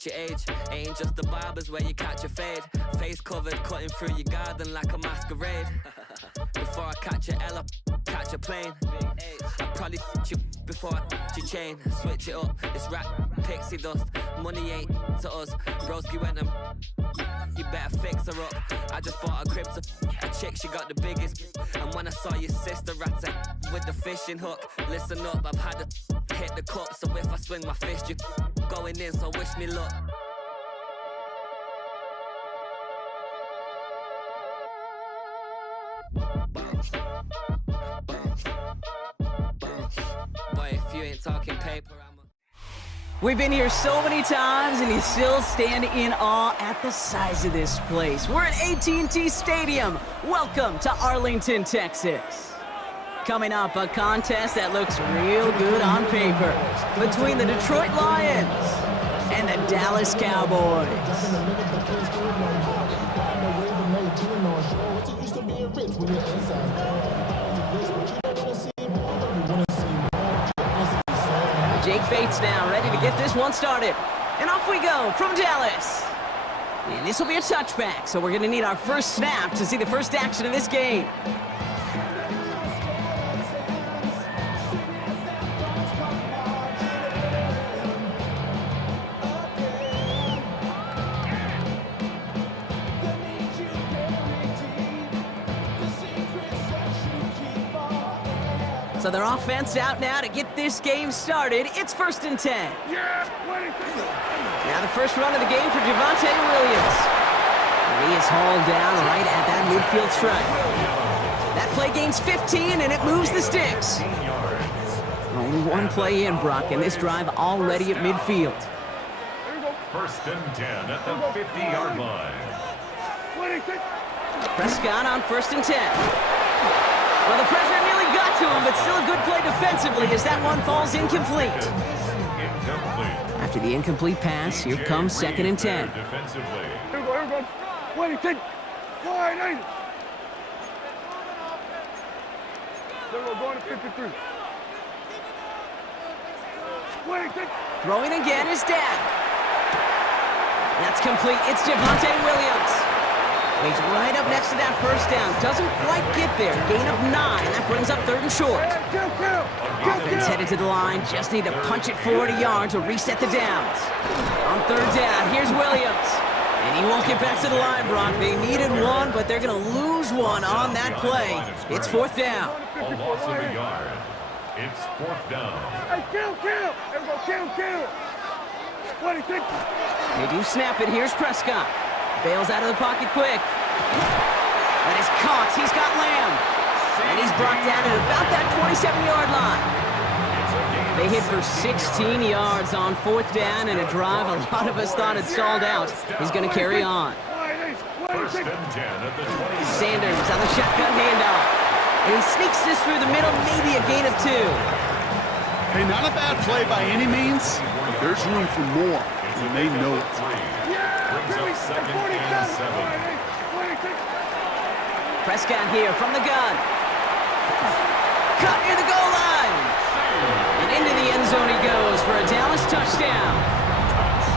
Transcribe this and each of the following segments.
match your age. Ain't just the barbers where you catch a fade. Face covered, cutting through your garden like a masquerade. Before I catch a L, I catch a plane. I probably you before I your chain. Switch it up, it's rap, pixie dust. Money ain't to us. Broski went and you better fix her up. I just bought a crib to a chick, she got the biggest. And when I saw your sister rat with the fishing hook, listen up, I've had to hit the cup. So if I swing my fist, you going in, so wish me luck. Bounce. Bounce. Bounce. Boy, if you ain't talking paper, We've been here so many times, and you still stand in awe at the size of this place. We're at AT&T Stadium. Welcome to Arlington, Texas. Coming up, a contest that looks real good on paper between the Detroit Lions and the Dallas Cowboys. Jake Bates now ready to get this one started. And off we go from Dallas. And this will be a touchback, so we're going to need our first snap to see the first action of this game. So their offense out now to get this game started. It's 1st and 10. Now the first run of the game for Javonte Williams. And he is hauled down right at that midfield stripe. That play gains 15, and it moves the sticks. Only one play in, Brock, and this drive already at midfield. 1st and 10 at the 50-yard line. Prescott on 1st and 10. Well, the pressure nearly got to him, but still a good play defensively as that one falls incomplete. After the incomplete pass, here comes 2nd and 10. Defensively. Here we go. Wait, take. Wide, ain't it? There we go, going to 53. Wait, take. Throwing again is down. That's complete. It's Javonte Williams. He's right up next to that first down. Doesn't quite get there. Gain of 9, and that brings up 3rd and short. Offense headed to the line. Just need to punch it 40 yards to reset the downs. On 3rd down, here's Williams. And he won't get back to the line, Brock. They needed one, but they're going to lose one on that play. It's 4th down. A loss of a yard. It's 4th down. Hey, kill. There we go, kill. What do you think? They do snap it. Here's Prescott. Bails out of the pocket quick. That is caught. He's got Lamb. And he's brought down at about that 27-yard line. They hit for 16 yards on 4th down, and a drive a lot of us thought had stalled out. He's going to carry on. 1st and 10 at the 20. Sanders on the shotgun handoff. And he sneaks this through the middle, maybe a gain of 2. Hey, not a bad play by any means. There's room for more, and they know it. Prescott here from the gun. Cut near the goal line. And into the end zone he goes for a Dallas touchdown.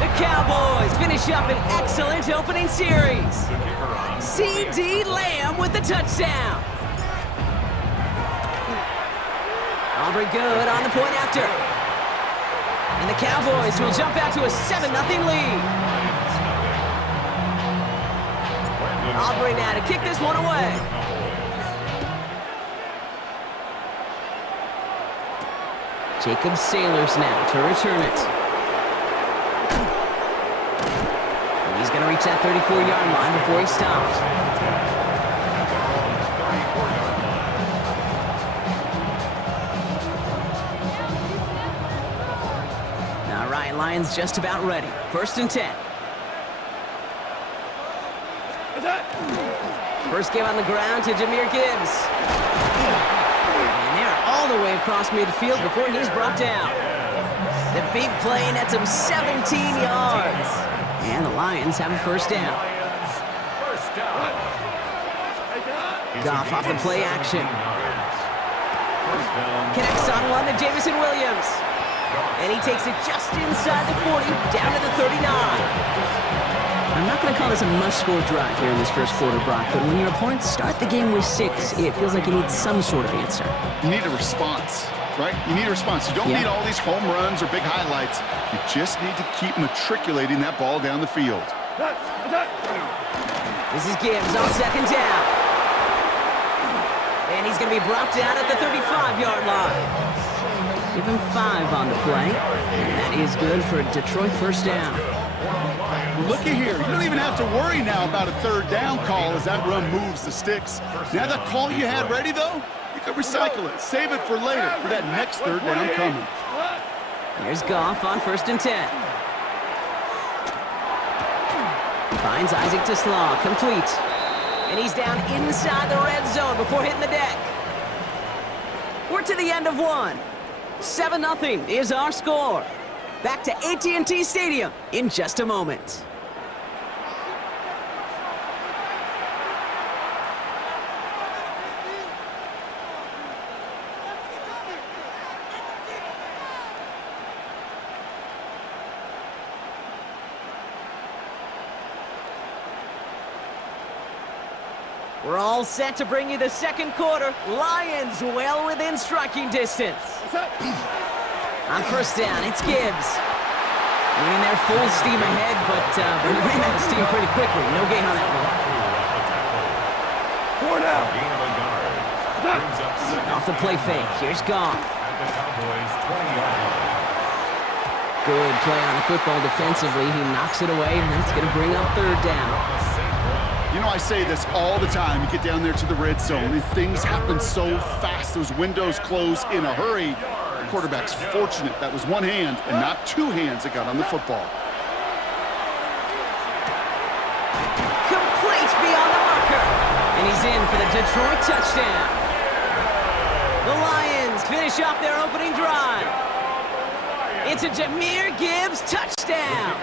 The Cowboys finish up an excellent opening series. C.D. Lamb with the touchdown. Aubrey good on the point after. And the Cowboys will jump out to a 7-0 lead. Aubrey now to kick this one away. Jacob Sailors now to return it. And he's going to reach that 34-yard line before he stops. Now Ryan Lyons just about ready. 1st and 10. First game on the ground to Jahmyr Gibbs. And they're all the way across midfield before he's brought down. The big play nets him 17 yards. And the Lions have a 1st down. Goff off the play action. Connects on one to Jameson Williams. And he takes it just inside the 40, down to the 39. I'm not going to call this a must-score drive here in this first quarter, Brock, but when your opponents start the game with 6, it feels like you need some sort of answer. You need a response, right? You need a response. You don't need all these home runs or big highlights. You just need to keep matriculating that ball down the field. This is Gibbs on second down. And he's going to be brought down at the 35-yard line. Give him 5 on the play. And that is good for a Detroit first down. Looky here. You don't even have to worry now about a third down call as that run moves the sticks. Now that call you had ready, though, you can recycle it. Save it for later for that next third down coming. Here's Goff on 1st and 10. Finds Isaac Teslaw, complete. And he's down inside the red zone before hitting the deck. We're to the end of one. 7-0 is our score. Back to AT&T Stadium in just a moment. We're all set to bring you the second quarter. Lions well within striking distance. On first down, it's Gibbs. Winning their full steam ahead, but we ran out of steam pretty quickly. No gain on that one. 4 down. Gain of a yard. Brings up second. Off the play fake, here's Goff. At the Cowboys' 20-yard line. Good play on the football defensively. He knocks it away, and that's going to bring up third down. You know, I say this all the time. You get down there to the red zone, and things happen so fast. Those windows close in a hurry. The quarterback's fortunate that was one hand and not 2 hands that got on the football. Complete beyond the marker. And he's in for the Detroit touchdown. The Lions finish off their opening drive. It's a Jahmyr Gibbs touchdown.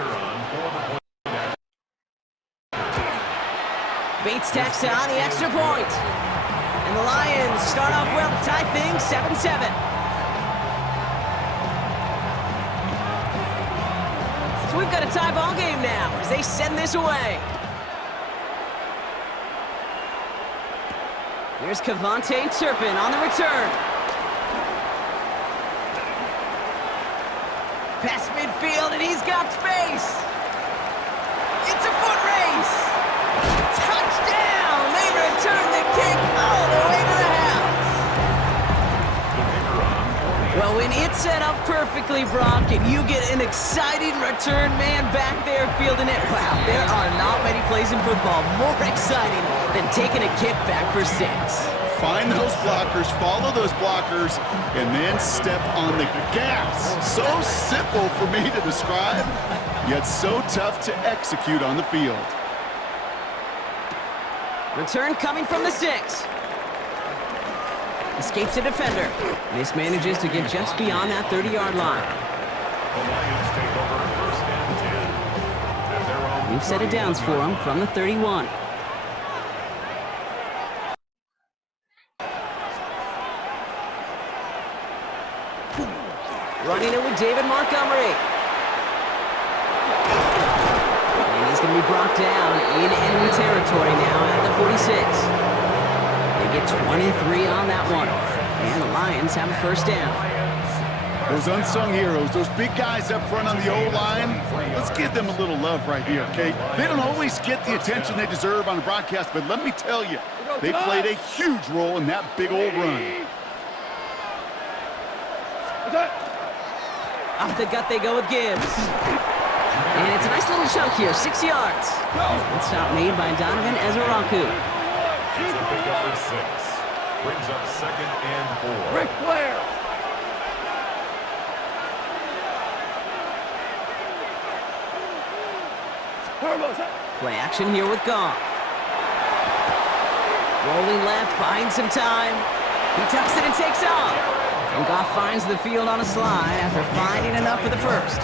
Bates tacks on the extra point. And the Lions start off well to tie things 7-7. So we've got a tie ball game now as they send this away. Here's Kevontae Turpin on the return. Past midfield, and he's got space. It's a foot race. Touchdown! They return the kick all the way to the house. Well, when it's set up perfectly, Brock, and you get an exciting return man back there fielding it, wow, there are not many plays in football more exciting than taking a kick back for 6. Find those blockers, follow those blockers, and then step on the gas. So simple for me to describe, yet so tough to execute on the field. Return coming from the 6. Escapes a defender. Mismanages to get just beyond that 30-yard line. The Lions take over 1st and 10. At their own We've set it downs for him from the 31. Running it with David Montgomery. And he's going to be brought down in enemy territory now at the 46. They get 23 on that one. And the Lions have a first down. Those unsung heroes, those big guys up front on the O-line, let's give them a little love right here, okay? They don't always get the attention they deserve on the broadcast, but let me tell you, they played a huge role in that big old run. Off the gut they go with Gibbs. And it's a nice little chunk here, 6 yards. Good stop made by Donovan Ezeraku. It's a pick up for 6. Brings up 2nd and 4. Ric Flair. Play action here with Goff. Rolling left, buying some time. He tucks it and takes off. And Goff finds the field on a slide after finding enough for the first.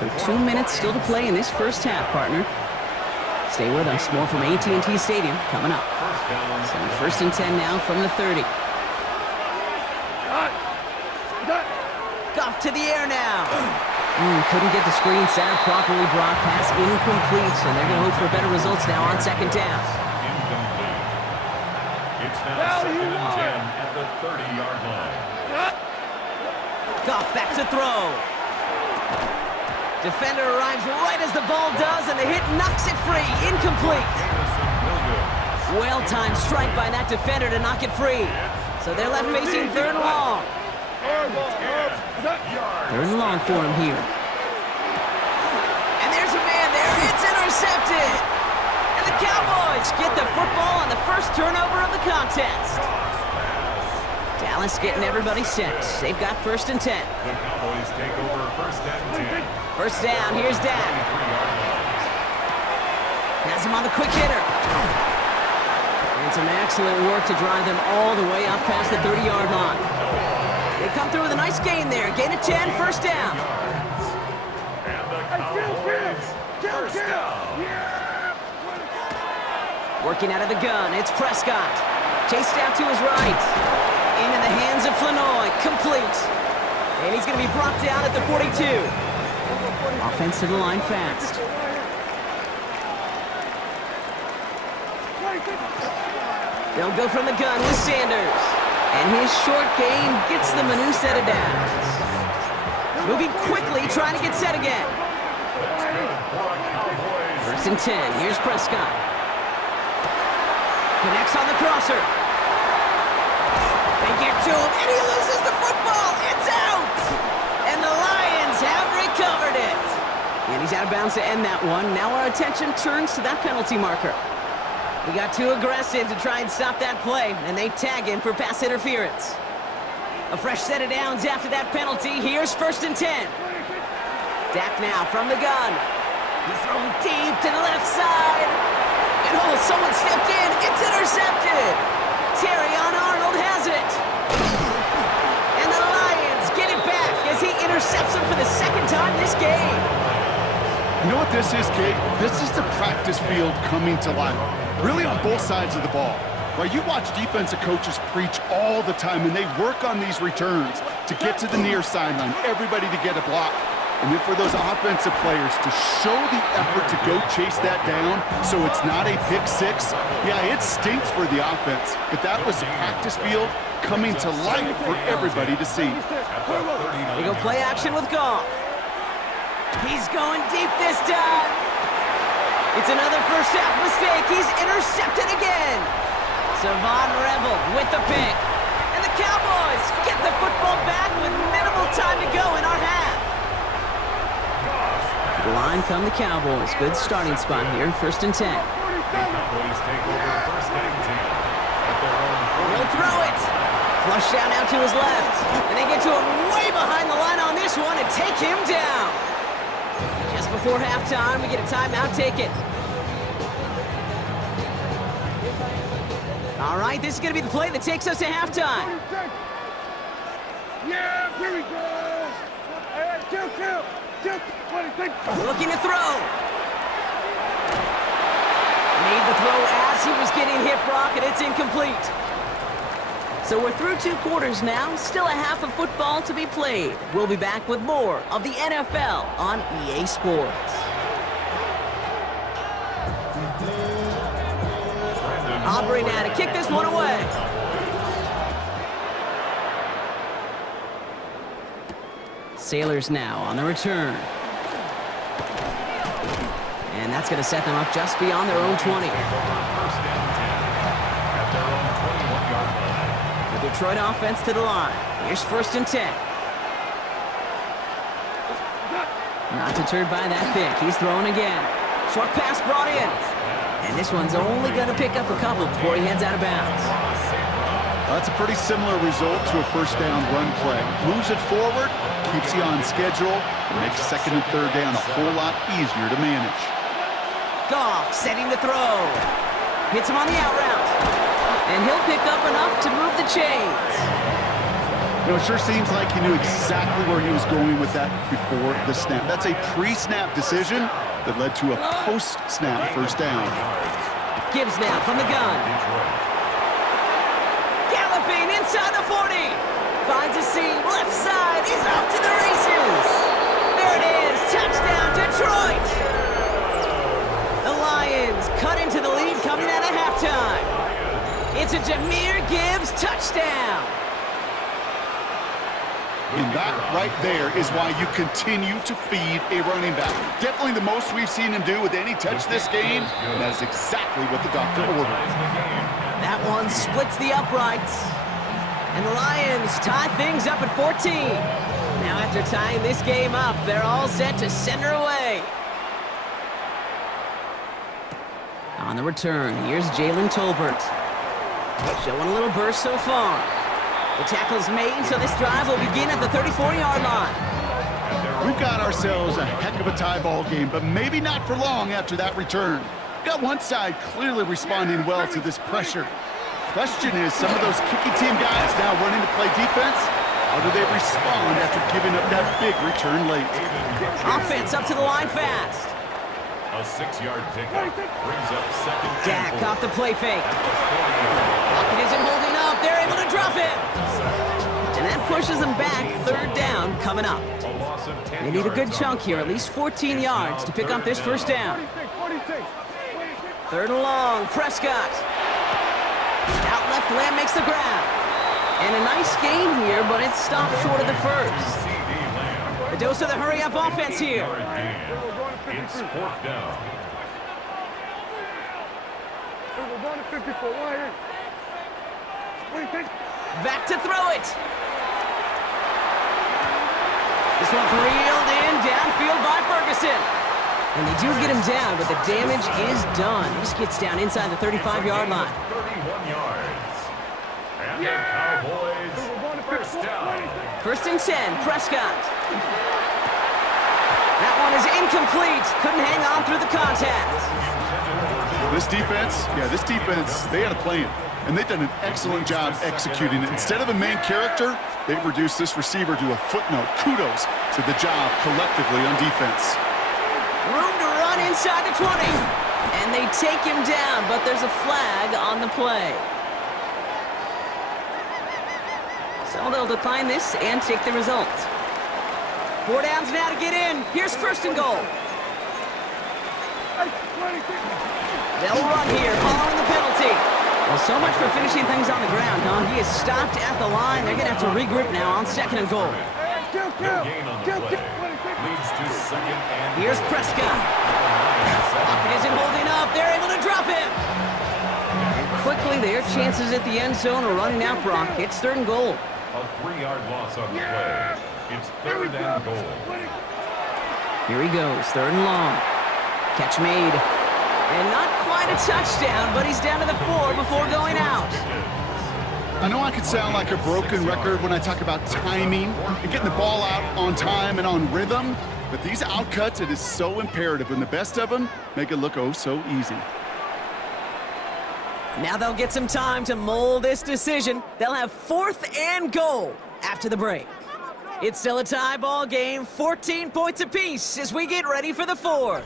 So 2 minutes still to play in this first half, partner. Stay with us. More from AT&T Stadium coming up. So 1st and 10 now from the 30. to the air now. Couldn't get the screen center properly. Brock pass incomplete, and they're going to hope for better results now on second down. Incomplete. It's now 2nd and 10 at the 30-yard line. Goff back to throw. Defender arrives right as the ball does, and the hit knocks it free. Incomplete. Well-timed strike by that defender to knock it free. So they're left facing 3rd and long. 3rd and long for him here. And there's a man there. It's intercepted. And the Cowboys get the football on the first turnover of the contest. Dallas getting everybody set. They've got 1st and 10. The Cowboys take over 1st and 10. First down, here's Dak. Has him on the quick hitter. And some excellent work to drive them all the way up past the 30-yard line. They come through with a nice gain there. Gain of 10, first down. And the Cowboys, first down. Working out of the gun, it's Prescott. Chased out to his right. Into the hands of Flanoy, complete. And he's going to be brought down at the 42. Offense to the line fast. They'll go from the gun with Sanders. And his short game gets them a new set of downs. Moving quickly, trying to get set again. 1st and 10, here's Prescott. Connects on the crosser. They get to him, and he loses the football. It's out! And the Lions have recovered it. And he's out of bounds to end that one. Now our attention turns to that penalty marker. He got too aggressive to try and stop that play, and they tag him for pass interference. A fresh set of downs after that penalty. Here's 1st and 10. Dak now from the gun. He's throwing deep to the left side. And oh, someone stepped in. It's intercepted. Terrion Arnold has it. And the Lions get it back as he intercepts him for the 2nd time this game. You know what this is, Kate? This is the practice field coming to life. Really on both sides of the ball. Right, you watch defensive coaches preach all the time, and they work on these returns to get to the near sideline, everybody to get a block. And then for those offensive players to show the effort to go chase that down so it's not a pick six, yeah, it stinks for the offense. But that was the practice field coming to life for everybody to see. They go play action with Goff. He's going deep this time. It's another first half mistake. He's intercepted again. Savon Revel with the pick. And the Cowboys get the football back with minimal time to go in our half. To the line come the Cowboys. Good starting spot here, 1st and 10. The Cowboys take over 1st and 10 at their own 40. He'll throw it. Flush down now to his left. And they get to him way behind the line on this one and take him down. Just before halftime, we get a timeout taken. All right, this is going to be the play that takes us to halftime. Yeah, here we go. All right, chill. Looking to throw. Made the throw as he was getting hit, Brock, and it's incomplete. So we're through 2 quarters now. Still a half of football to be played. We'll be back with more of the NFL on EA Sports. Aubrey now to kick this one away. Sailors now on the return. And that's going to set them up just beyond their own 20. The Detroit offense to the line. Here's 1st and 10. Not deterred by that pick. He's throwing again. Short pass brought in. And this one's only going to pick up a couple before he heads out of bounds. That's a pretty similar result to a first down run play. Moves it forward, keeps you on schedule, and makes 2nd and 3rd down a whole lot easier to manage. Goff setting the throw. Hits him on the out route. And he'll pick up enough to move the chains. You know, it sure seems like he knew exactly where he was going with that before the snap. That's a pre-snap decision that led to a post-snap first down. Gibbs now from the gun. Galloping inside the 40. Finds a seam, left side. He's off to the races. Detroit! The Lions cut into the lead coming out of halftime. It's a Jahmyr Gibbs touchdown. And that right there is why you continue to feed a running back. Definitely the most we've seen him do with any touch this game. And that is exactly what the doctor ordered. That one splits the uprights. And the Lions tie things up at 14. Now after tying this game up, they're all set to send her away. On the return, here's Jalen Tolbert. Showing a little burst so far. The tackle's made, so this drive will begin at the 34-yard line. We've got ourselves a heck of a tie ball game, but maybe not for long after that return. Got one side clearly responding well to this pressure. Question is, some of those kicking team guys now running to play defense, how do they respond after giving up that big return late? Offense up to the line fast. A 6-yard pickup brings up second. Dak off the play fake. Lockett isn't holding up. They're able to drop it. And that pushes them back. Third down coming up. They need a good chunk here, at least 14 yards to pick up this first down. Third and long, Prescott. Out left, Lamb makes the grab. And a nice gain here, but it's stopped short of the first. The dose of the hurry-up offense here. It's fourth down. Back to throw it. This one's reeled in downfield by Ferguson. And they do get him down, but the damage is done. He just gets down inside the 35-yard line. 31 yards. And the Cowboys first down. First and 10, Prescott. That one is incomplete. Couldn't hang on through the contact. This defense, they had a plan. And they've done an excellent job executing it. Instead of a main character, they've reduced this receiver to a footnote. Kudos to the job collectively on defense. Room to run inside the 20. And they take him down, but there's a flag on the play. So they'll decline this and take the result. 4 downs now to get in. Here's first and goal. They'll run here following the penalty. Well, so much for finishing things on the ground, huh? He is stopped at the line. They're going to have to regroup now on second and goal. No gain on the play. Leads to second and Here's Prescott. Lockett isn't holding up. They're able to drop him. And quickly, their chances at the end zone are running out, Brock. It's third and goal. a 3-yard loss on the play. It's third and goal. Here he goes, third and long. Catch made. And not quite a touchdown, but he's down to the 4 before going out. I know I could sound like a broken record when I talk about timing and getting the ball out on time and on rhythm, but these outcuts, it is so imperative, and the best of them make it look oh so easy. Now they'll get some time to mold this decision. They'll have 4th and goal after the break. It's still a tie ball game, 14 points apiece as we get ready for the 4th.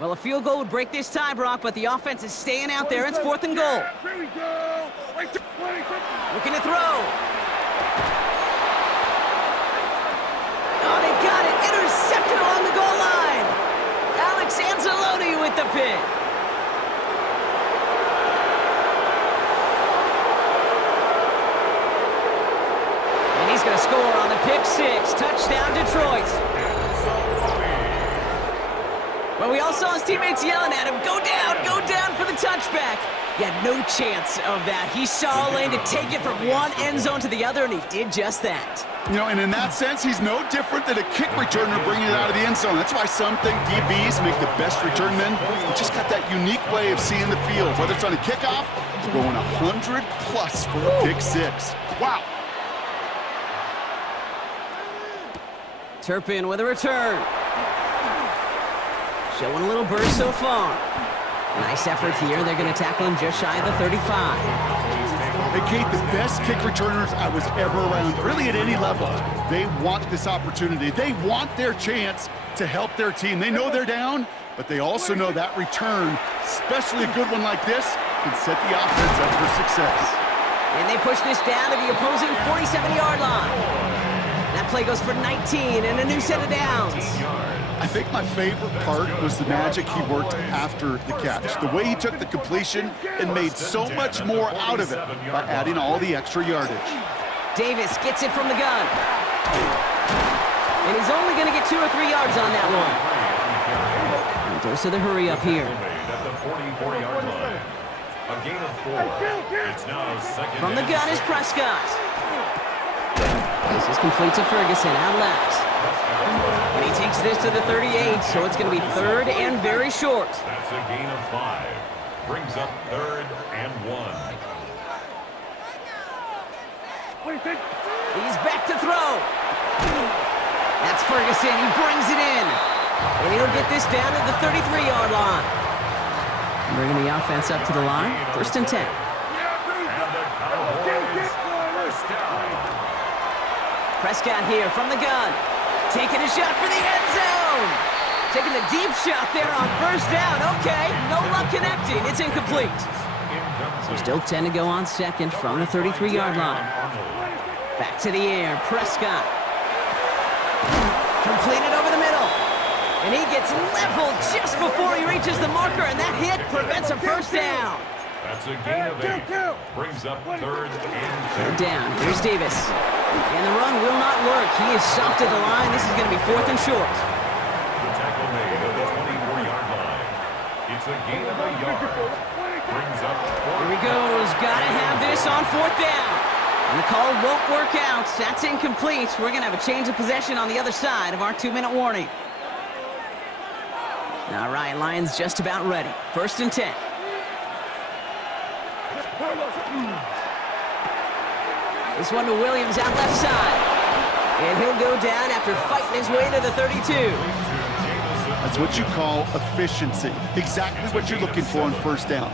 Well, a field goal would break this tie, Brock, but the offense is staying out there. It's 4th and goal. Looking to throw. Oh, they got it. Intercepted along the goal line. Alex Anzalone with the pick. And he's going to score on the pick 6. Touchdown, Detroit. Well, we all saw his teammates yelling at him, go down for the touchback. He had no chance of that. He saw a lane to take it from one end zone to the other, and he did just that. You know, and in that sense, he's no different than a kick returner bringing it out of the end zone. That's why some think DBs make the best return men. They just got that unique way of seeing the field, whether it's on a kickoff or going 100+ for a pick 6. Wow. Turpin with a return. Showing a little burst so far. Nice effort here. They're going to tackle him just shy of the 35. Hey, Kate, the best kick returners I was ever around, really at any level, they want this opportunity. They want their chance to help their team. They know they're down, but they also know that return, especially a good one like this, can set the offense up for success. And they push this down to the opposing 47-yard line. That play goes for 19 and a new set of downs. I think my favorite part was the magic he worked after the catch. The way he took the completion and made so much more out of it by adding all the extra yardage. Davis gets it from the gun. And he's only going to get 2 or 3 yards on that one. And dose of the hurry up here. At the 44-yard line. A gain of 4. It's now second. From the gun is Prescott. This is complete to Ferguson, out left. And he takes this to the 38, so it's going to be 3rd and very short. That's a gain of 5. Brings up 3rd and 1. He's back to throw. That's Ferguson. He brings it in. And he'll get this down to the 33-yard line. Bringing the offense up to the line. 1st and 10. Prescott here from the gun. Taking a shot for the end zone. Taking the deep shot there on 1st down. Okay, no luck connecting. It's incomplete. So still 10 to go on 2nd from the 33-yard line. Back to the air. Prescott. Completed over the middle. And he gets leveled just before he reaches the marker, and that hit prevents a 1st down. That's a gain of 8. Brings up 3rd and 3rd down. Here's Davis. And the run will not work. He is soft at the line. This is going to be 4th and short. The tackle made at the 24-yard line. It's a gain of a yard. Brings up 4th. Here he goes. Got to have this on 4th down. And the call won't work out. That's incomplete. We're going to have a change of possession on the other side of our 2-minute warning. All right, Lions just about ready. 1st and 10. This one to Williams out left side. And he'll go down after fighting his way to the 32. That's what you call efficiency. Exactly what you're looking for on 1st down.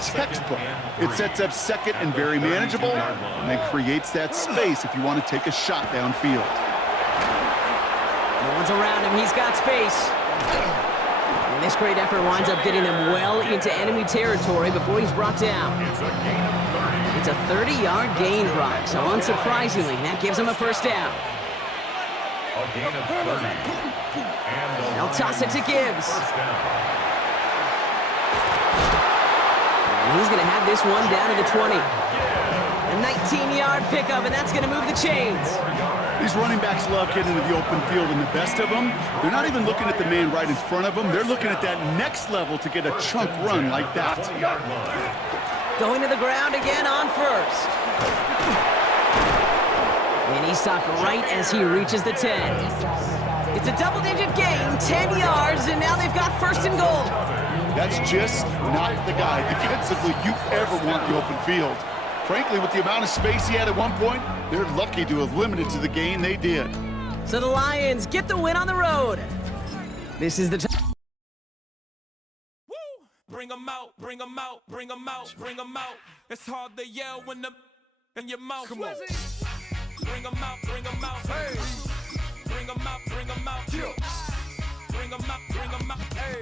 Textbook. It sets up 2nd and very manageable, and then creates that space if you want to take a shot downfield. No one's around him. He's got space. And this great effort winds up getting him well into enemy territory before he's brought down. It's a 30-yard gain, Brock, so unsurprisingly, that gives him a 1st down. A gain of 30. They'll toss it to Gibbs. And he's going to have this one down to the 20. A 19-yard pickup, and that's going to move the chains. These running backs love getting into the open field, and the best of them, they're not even looking at the man right in front of them. They're looking at that next level to get a chunk run like that. Going to the ground again on 1st. And he's stopped right as he reaches the 10. It's a double-digit gain, 10 yards, and now they've got 1st and goal. That's just not the guy defensively you ever want in the open field. Frankly, with the amount of space he had at one point, they're lucky to have limited to the gain they did. So the Lions get the win on the road. This is the time. Bring 'em out, bring 'em out, bring 'em out, bring 'em out. It's hard to yell when the in your mouth. Come on. Bring 'em out, bring 'em out. Hey. Bring 'em out, bring 'em out. Bring 'em out, bring 'em out. Hey.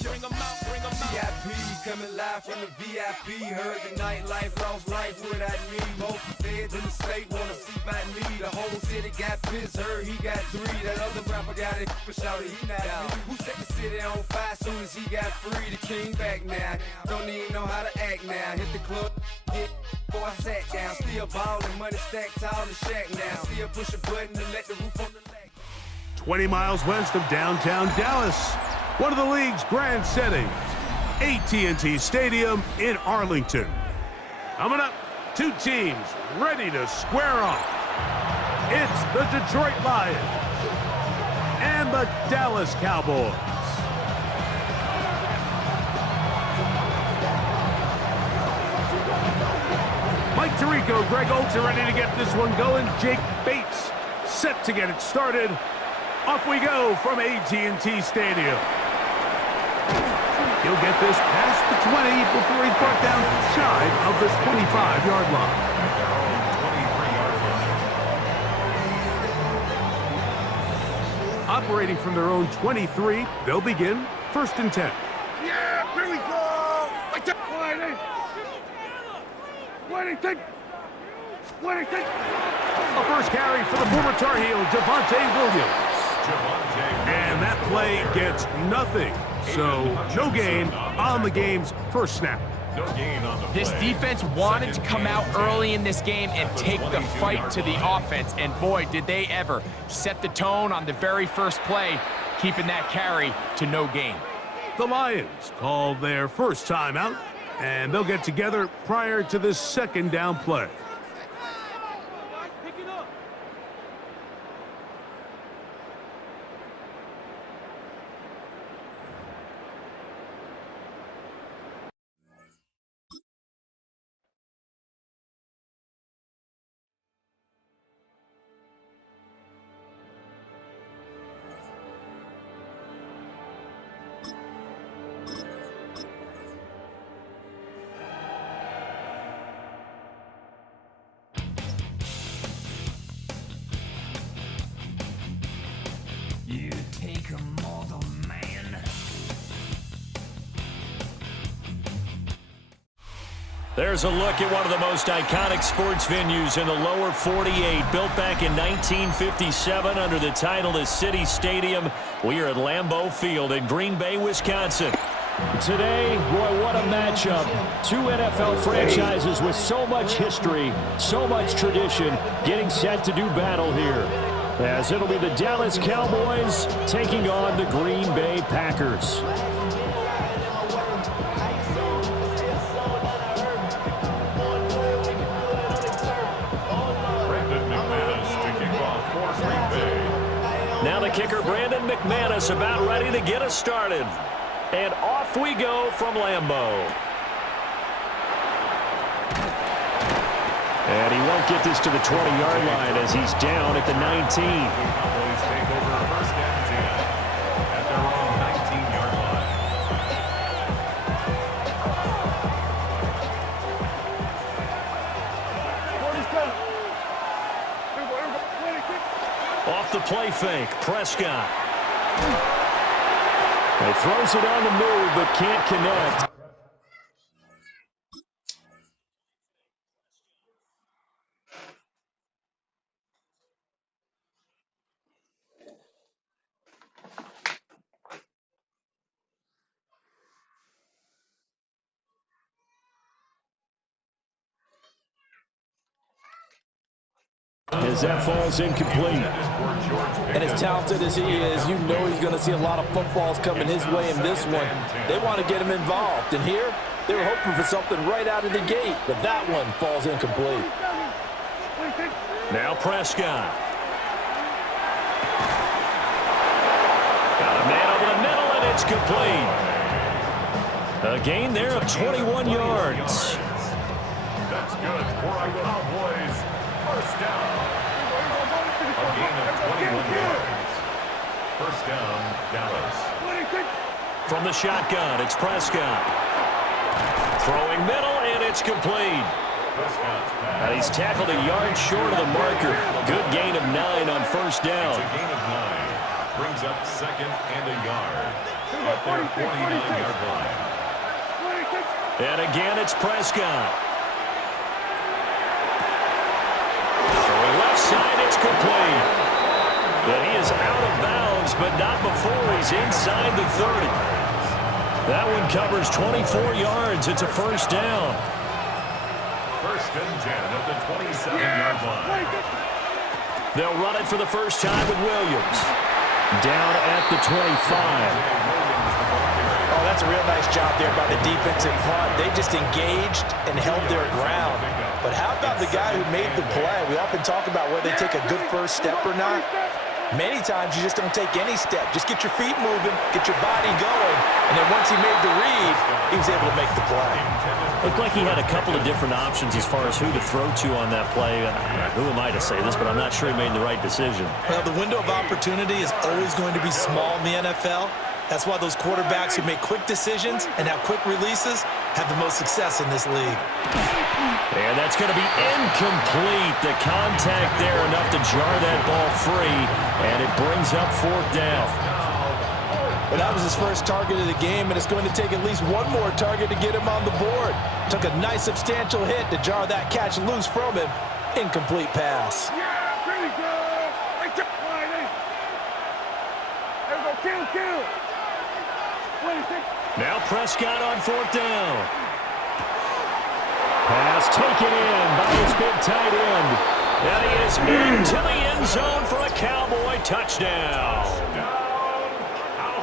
Bring 'em out, bring 'em out. VIP coming live from the VIP. Heard the nightlife, lost life without me. Most feds in the state wanna see my me. The whole city got pissed, heard he got 3. That other rapper got it, but shouted he not me. Who set the city on fire soon as he got free? The king back now, don't even know how to act now. Hit the club, get before I sat down. Still ballin', money stacked tall in the shack now. Still push a button and let the roof on the leg. 20 miles west of downtown Dallas, one of the league's grand settings, AT&T Stadium in Arlington. Coming up, 2 teams ready to square off. It's the Detroit Lions and the Dallas Cowboys. Mike Tirico, Greg Oltz are ready to get this one going. Jake Bates set to get it started. Off we go from AT&T Stadium. He'll get this past the 20 before he's brought down shy of the 25-yard line. Operating from their own 23, they'll begin 1st and 10. Yeah, here we go. Like A first carry for the former Tar Heel, Javonte Williams. And that play gets nothing. So, no gain on the game's first snap. No gain on the This play. defense wanted to come out early in this game and take the fight to the offense. And boy, did they ever set the tone on the very first play, keeping that carry to no gain. The Lions call their first timeout, and they'll get together prior to this second down play. You take a model man. There's a look at one of the most iconic sports venues in the lower 48. Built back in 1957 under the title of City Stadium. We are at Lambeau Field in Green Bay, Wisconsin. Today, boy, what a matchup. Two NFL franchises with so much history, so much tradition, getting set to do battle here. As it'll be the Dallas Cowboys taking on the Green Bay Packers. Now the kicker, Brandon McManus, about ready to get us started. And off we go from Lambeau. And he won't get this to the 20-yard line as he's down at the 19. Cowboys take over first and 10 at their own 19-yard line. Off the play fake, Prescott. He throws it on the move but can't connect. As that falls incomplete. And as talented as he is, you know he's going to see a lot of footballs coming his way in this one. They want to get him involved. And here, they were hoping for something right out of the gate, but that one falls incomplete. Now Prescott. Got a man over the middle, and it's complete. A gain there of 21 yards. That's good for our Cowboys. First down. A gain of 21 yards. First down, Dallas. From the shotgun, it's Prescott. Throwing middle, and it's complete. And he's tackled a yard short of the marker. Good gain of 9 on first down. It's a gain of 9. Brings up second and a yard at their 49-yard line. And again, it's Prescott. Throwing left side, it's complete. But he is out of bounds, but not before he's inside the 30. That one covers 24 yards. It's a first down. First and 10 at the 27-yard line. They'll run it for the first time with Williams. Down at the 25. Oh, that's a real nice job there by the defensive front. They just engaged and held their ground. But how about the guy who made the play? We often talk about whether they take a good first step or not. Many times you just don't take any step. Just get your feet moving, get your body going, and then once he made the read, he was able to make the play. Looked like he had a couple of different options as far as who to throw to on that play. Who am I to say this, but I'm not sure he made the right decision. Well, the window of opportunity is always going to be small in the NFL. That's why those quarterbacks who make quick decisions and have quick releases have the most success in this league. And that's going to be incomplete. The contact there enough to jar that ball free, and it brings up fourth down. but that was his first target of the game, and it's going to take at least one more target to get him on the board. Took a nice substantial hit to jar that catch loose from him. Incomplete pass. Yeah, pretty good. Hey, chip, there we go, kill. 26. Now Prescott on 4th down. Pass taken in by his big tight end. And he is into the end zone for a Cowboy touchdown.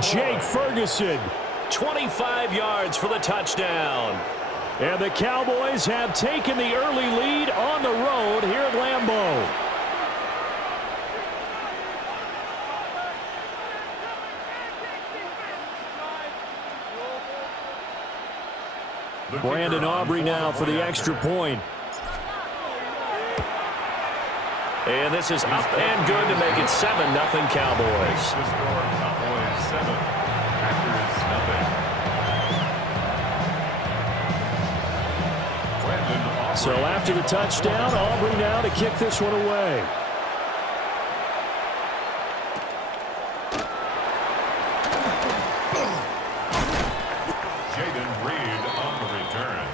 Jake Ferguson, 25 yards for the touchdown. And the Cowboys have taken the early lead on the road here at Lambeau. Brandon Aubrey now for the extra point. And this is up and good to make it 7-0 Cowboys. Cowboys 7, Packers 0. So after the touchdown, Aubrey now to kick this one away. Jaden Reed on the return.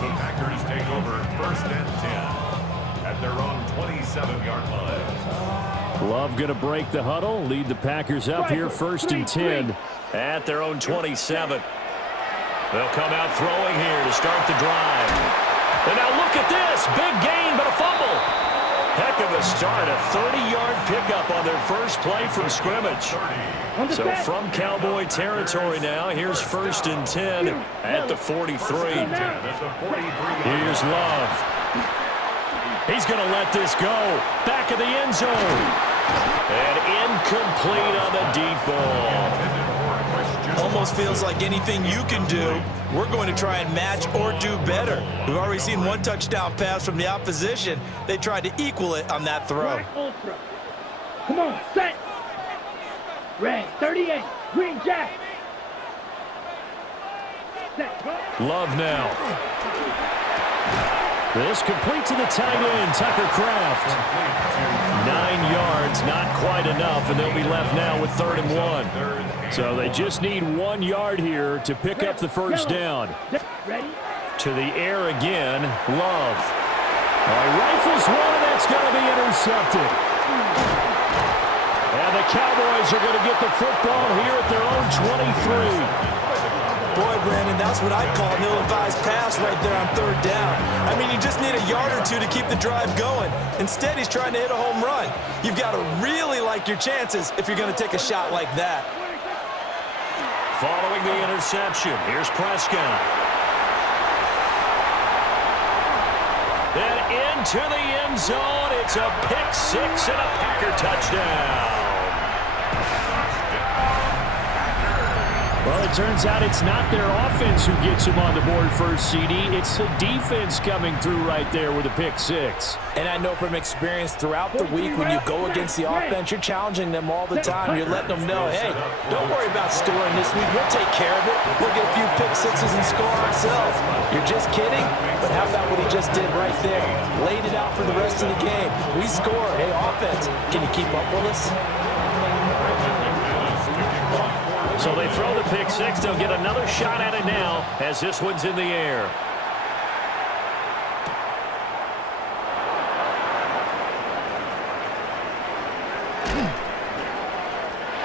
The Packers take over 1st and 10 at their own 27-yard line. Love going to break the huddle, lead the Packers up here 1st and 10 at their own 27. They'll come out throwing here to start the drive. And now look at this. Big gain, but a fumble. Heck of a start. A 30-yard pickup on their first play from scrimmage. So from Cowboy territory now, here's 1st and 10 at the 43. Here's Love. He's going to let this go. Back of the end zone. And incomplete on the deep ball. Almost feels like anything you can do, we're going to try and match or do better. We've already seen one touchdown pass from the opposition. They tried to equal it on that throw. Come on, set. Red, 38, green jack. Set, go. Love now. This complete to the tight end, Tucker Kraft. 9 yards, not quite enough, and they'll be left now with 3rd and 1. So they just need 1 yard here to pick up the first down. To the air again, Love. Rifles one, and that's going to be intercepted. And the Cowboys are going to get the football here at their own 23. Boy, Brandon, that's what I'd call an ill-advised pass right there on 3rd down. I mean, you just need a yard or two to keep the drive going. Instead, he's trying to hit a home run. You've got to really like your chances if you're going to take a shot like that. Following the interception, here's Prescott. And into the end zone, it's a pick 6 and a Packer touchdown. Well, it turns out it's not their offense who gets them on the board first, CD. It's the defense coming through right there with a pick 6. And I know from experience throughout the week, when you go against the offense, you're challenging them all the time. You're letting them know, hey, don't worry about scoring this week. We'll take care of it. We'll get a few pick 6s and score ourselves. You're just kidding? But how about what he just did right there? Laid it out for the rest of the game. We scored. Hey, offense, can you keep up with us? So they throw the pick 6. They'll get another shot at it now as this one's in the air.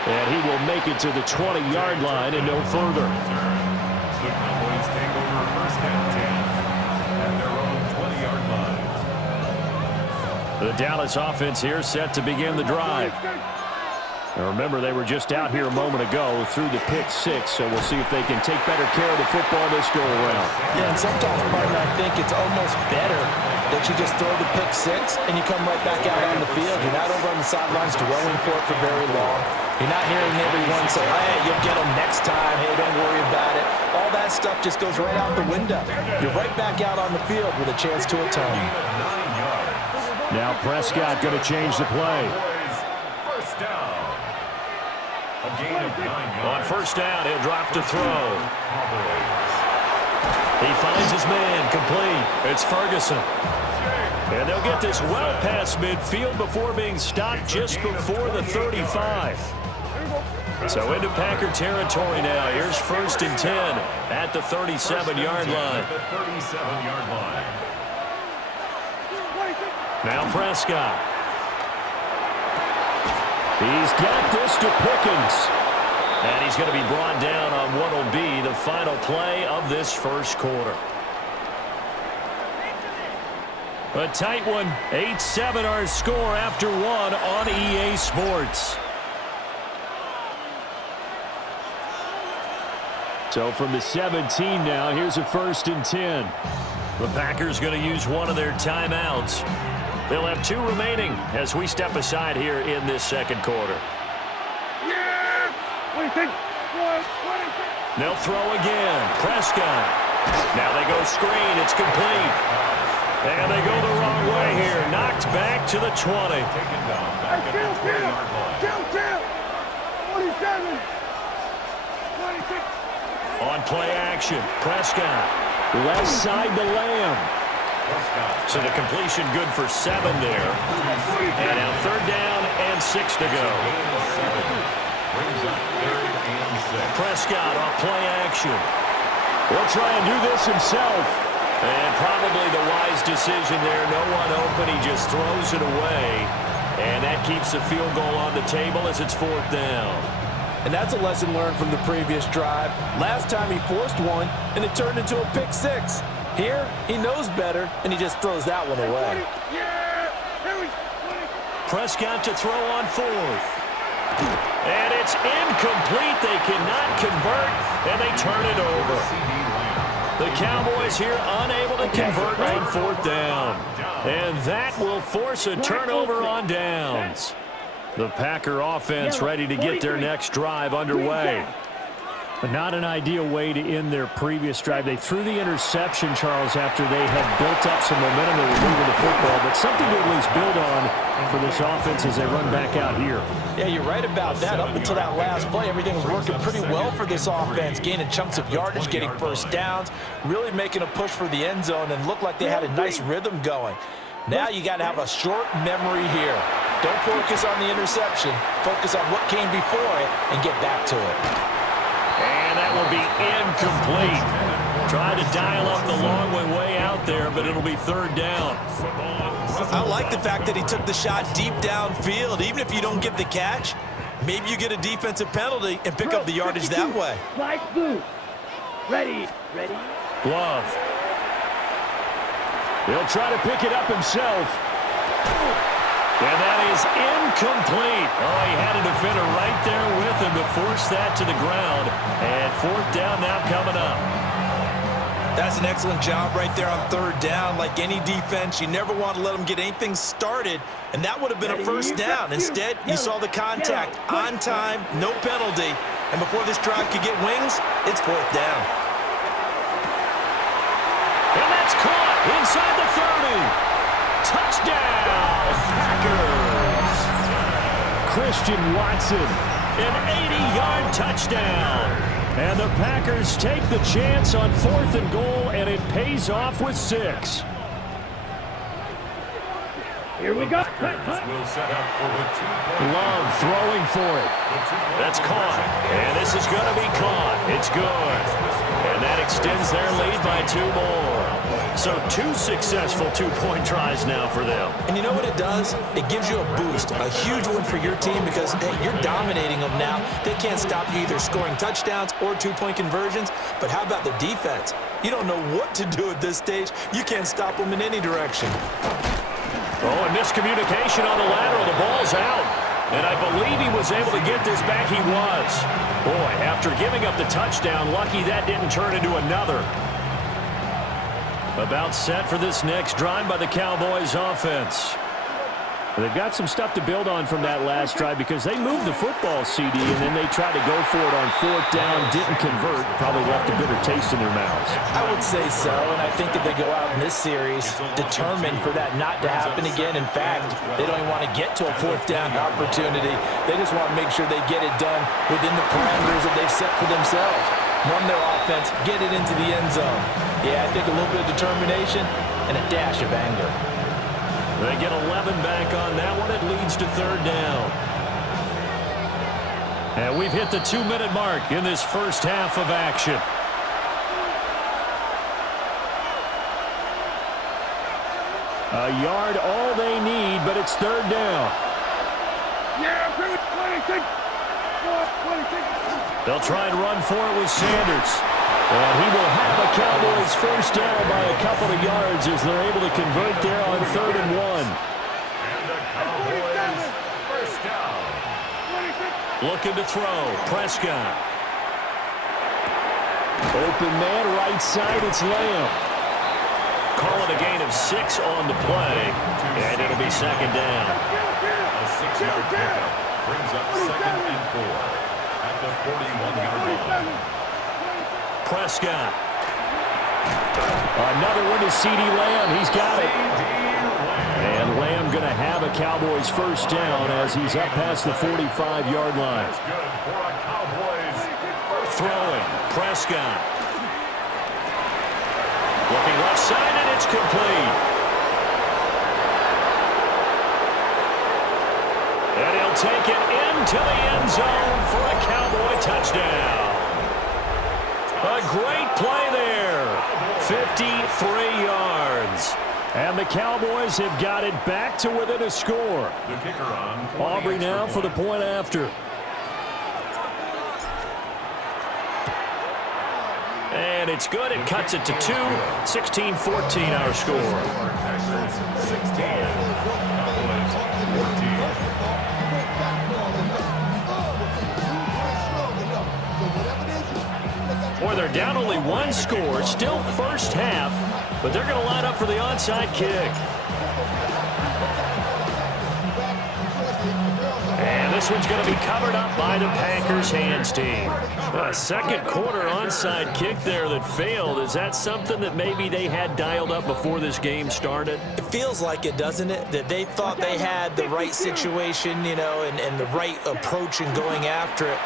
And he will make it to the 20-yard line and no further. The Cowboys take over 1st and 10 at their own 20-yard line. The Dallas offense here set to begin the drive. Now remember, they were just out here a moment ago through the pick 6, so we'll see if they can take better care of the football this go-around. Yeah, and sometimes, partner, I think it's almost better that you just throw the pick 6 and you come right back out on the field. You're not over on the sidelines dwelling for it for very long. You're not hearing everyone say, hey, you'll get them next time. Hey, don't worry about it. All that stuff just goes right out the window. You're right back out on the field with a chance to atone. Now Prescott going to change the play. First down. A gain of 9 yards. On first down, he'll drop to throw. He finds his man, complete. It's Ferguson. And they'll get this well past midfield before being stopped just before the 35. So into Packer territory now. Here's 1st and 10 at the 37-yard line. Now Prescott. He's got this to Pickens. And he's going to be brought down on what will be the final play of this first quarter. A tight one. 8-7 our score after one on EA Sports. So from the 17 now, here's a 1st and 10. The Packers going to use one of their timeouts. They'll have 2 remaining as we step aside here in this second quarter. Yeah! They'll throw again. Prescott. Now they go screen. It's complete. And they go the wrong way here. Knocked back to the 20. Kill! 47! 26! On play action. Prescott. Left side to Lamb. So the completion good for 7 there. And now 3rd down and 6 to go. Prescott off play action. Will try and do this himself. And probably the wise decision there. No one open. He just throws it away. And that keeps the field goal on the table as it's 4th down. And that's a lesson learned from the previous drive. Last time he forced one, and it turned into a pick 6. Here, he knows better, and he just throws that one away. Prescott to throw on 4th. And it's incomplete. They cannot convert, and they turn it over. The Cowboys here unable to convert on 4th down. And that will force a turnover on downs. The Packer offense ready to get their next drive underway. But not an ideal way to end their previous drive. They threw the interception, Charles, after they had built up some momentum. They were moving the football, but something to at least build on for this offense as they run back out here. Yeah, you're right about that. Up until that last play, everything was working pretty well for this offense, gaining chunks of yardage, getting first downs, really making a push for the end zone, and looked like they had a nice rhythm going. Now you got to have a short memory here. Don't focus on the interception. Focus on what came before it and get back to it. And that will be incomplete. Trying to dial up the long way out there, but it'll be 3rd down. I like the fact that he took the shot deep downfield. Even if you don't get the catch, maybe you get a defensive penalty and pick up the yardage that way. Flag blue. Ready. Glove. He'll try to pick it up himself. And that is incomplete. Oh, he had a defender right there with him to force that to the ground. And 4th down now coming up. That's an excellent job right there on 3rd down. Like any defense, you never want to let them get anything started. And that would have been a 1st down. Instead, you saw the contact on time, no penalty. And before this drive could get wings, it's 4th down. And that's caught inside the 30. Touchdown, Packers. Christian Watson, an 80-yard touchdown. And the Packers take the chance on 4th and goal, and it pays off with 6. Here we go. Love throwing for it. That's caught. And this is going to be caught. It's good. And that extends their lead by 2 more. So 2 successful 2-point tries now for them. And you know what it does? It gives you a boost, a huge one for your team because, hey, you're dominating them now. They can't stop you either scoring touchdowns or 2-point conversions. But how about the defense? You don't know what to do at this stage. You can't stop them in any direction. Oh, and miscommunication on the lateral. The ball's out. And I believe he was able to get this back. He was. Boy, after giving up the touchdown, lucky that didn't turn into another. About set for this next drive by the Cowboys offense. They've got some stuff to build on from that last drive because they moved the football, CD, and then they tried to go for it on 4th down, didn't convert, probably left a bitter taste in their mouths. I would say so, and I think that they go out in this series determined for that not to happen again. In fact, they don't even want to get to a 4th down opportunity. They just want to make sure they get it done within the parameters that they've set for themselves. Run their offense, get it into the end zone. Yeah, I think a little bit of determination and a dash of anger. They get 11 back on that one. It leads to 3rd down. And we've hit the 2-minute mark in this first half of action. A yard all they need, but it's third down. Yeah, 26. They'll try and run for it with Sanders. And he will have a Cowboys first down by a couple of yards as they're able to convert there on 3rd and 1. And the Cowboys first down. Looking to throw. Prescott. Open man, right side, it's Lamb. Call it a gain of 6 on the play, and it'll be second down. A 6-yard pickup brings up 2nd and 4 at the 41-yard line. Prescott. Another one to CeeDee Lamb. He's got it. And Lamb going to have a Cowboys first down as he's up past the 45-yard line. That's good for a Cowboys first Throwing. Prescott. Looking left side, and it's complete. And he'll take it into the end zone for a Cowboy touchdown. A great play there. 53 yards. And the Cowboys have got it back to within a score. The kicker on Aubrey now for the point after. And it's good. It cuts it to 2. 16-14 our score. Texans 16. Cowboys 14. Boy, they're down only 1 score. Still first half, but they're going to line up for the onside kick. And this one's going to be covered up by the Packers hands team. A second quarter onside kick there that failed. Is that something that maybe they had dialed up before this game started? It feels like it, doesn't it? That they thought they had the right situation, you know, and the right approach in going after it.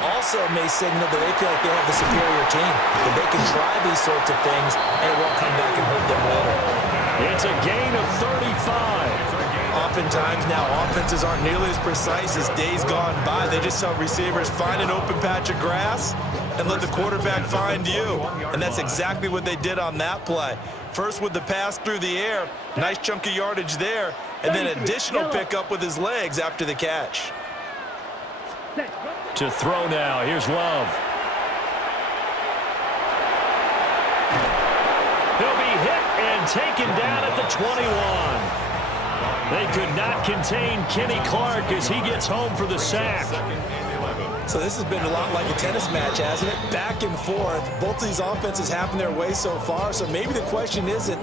Also may signal that they feel like they have the superior team, that they can try these sorts of things and it won't come back and hurt them later. It's a gain of 35. Oftentimes now offenses aren't nearly as precise as days gone by. They just tell receivers, find an open patch of grass and let the quarterback find you. And that's exactly what they did on that play. First with the pass through the air, nice chunk of yardage there, and then additional pickup with his legs after the catch. To throw now, here's Love. He'll be hit and taken down at the 21. They could not contain Kenny Clark as he gets home for the sack. So this has been a lot like a tennis match, hasn't it? Back and forth. Both of these offenses happen their way so far, so maybe the question isn't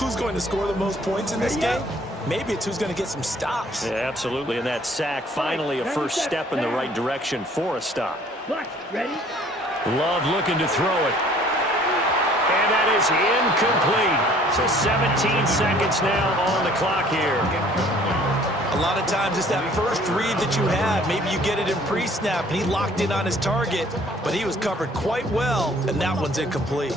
who's going to score the most points in this game. Maybe it's who's going to get some stops. Yeah, absolutely, and that sack finally a first step in the right direction for a stop. Ready? Love looking to throw it. And that is incomplete. So 17 seconds now on the clock here. A lot of times it's that first read that you have. Maybe you get it in pre-snap, and he locked in on his target, but he was covered quite well, and that one's incomplete.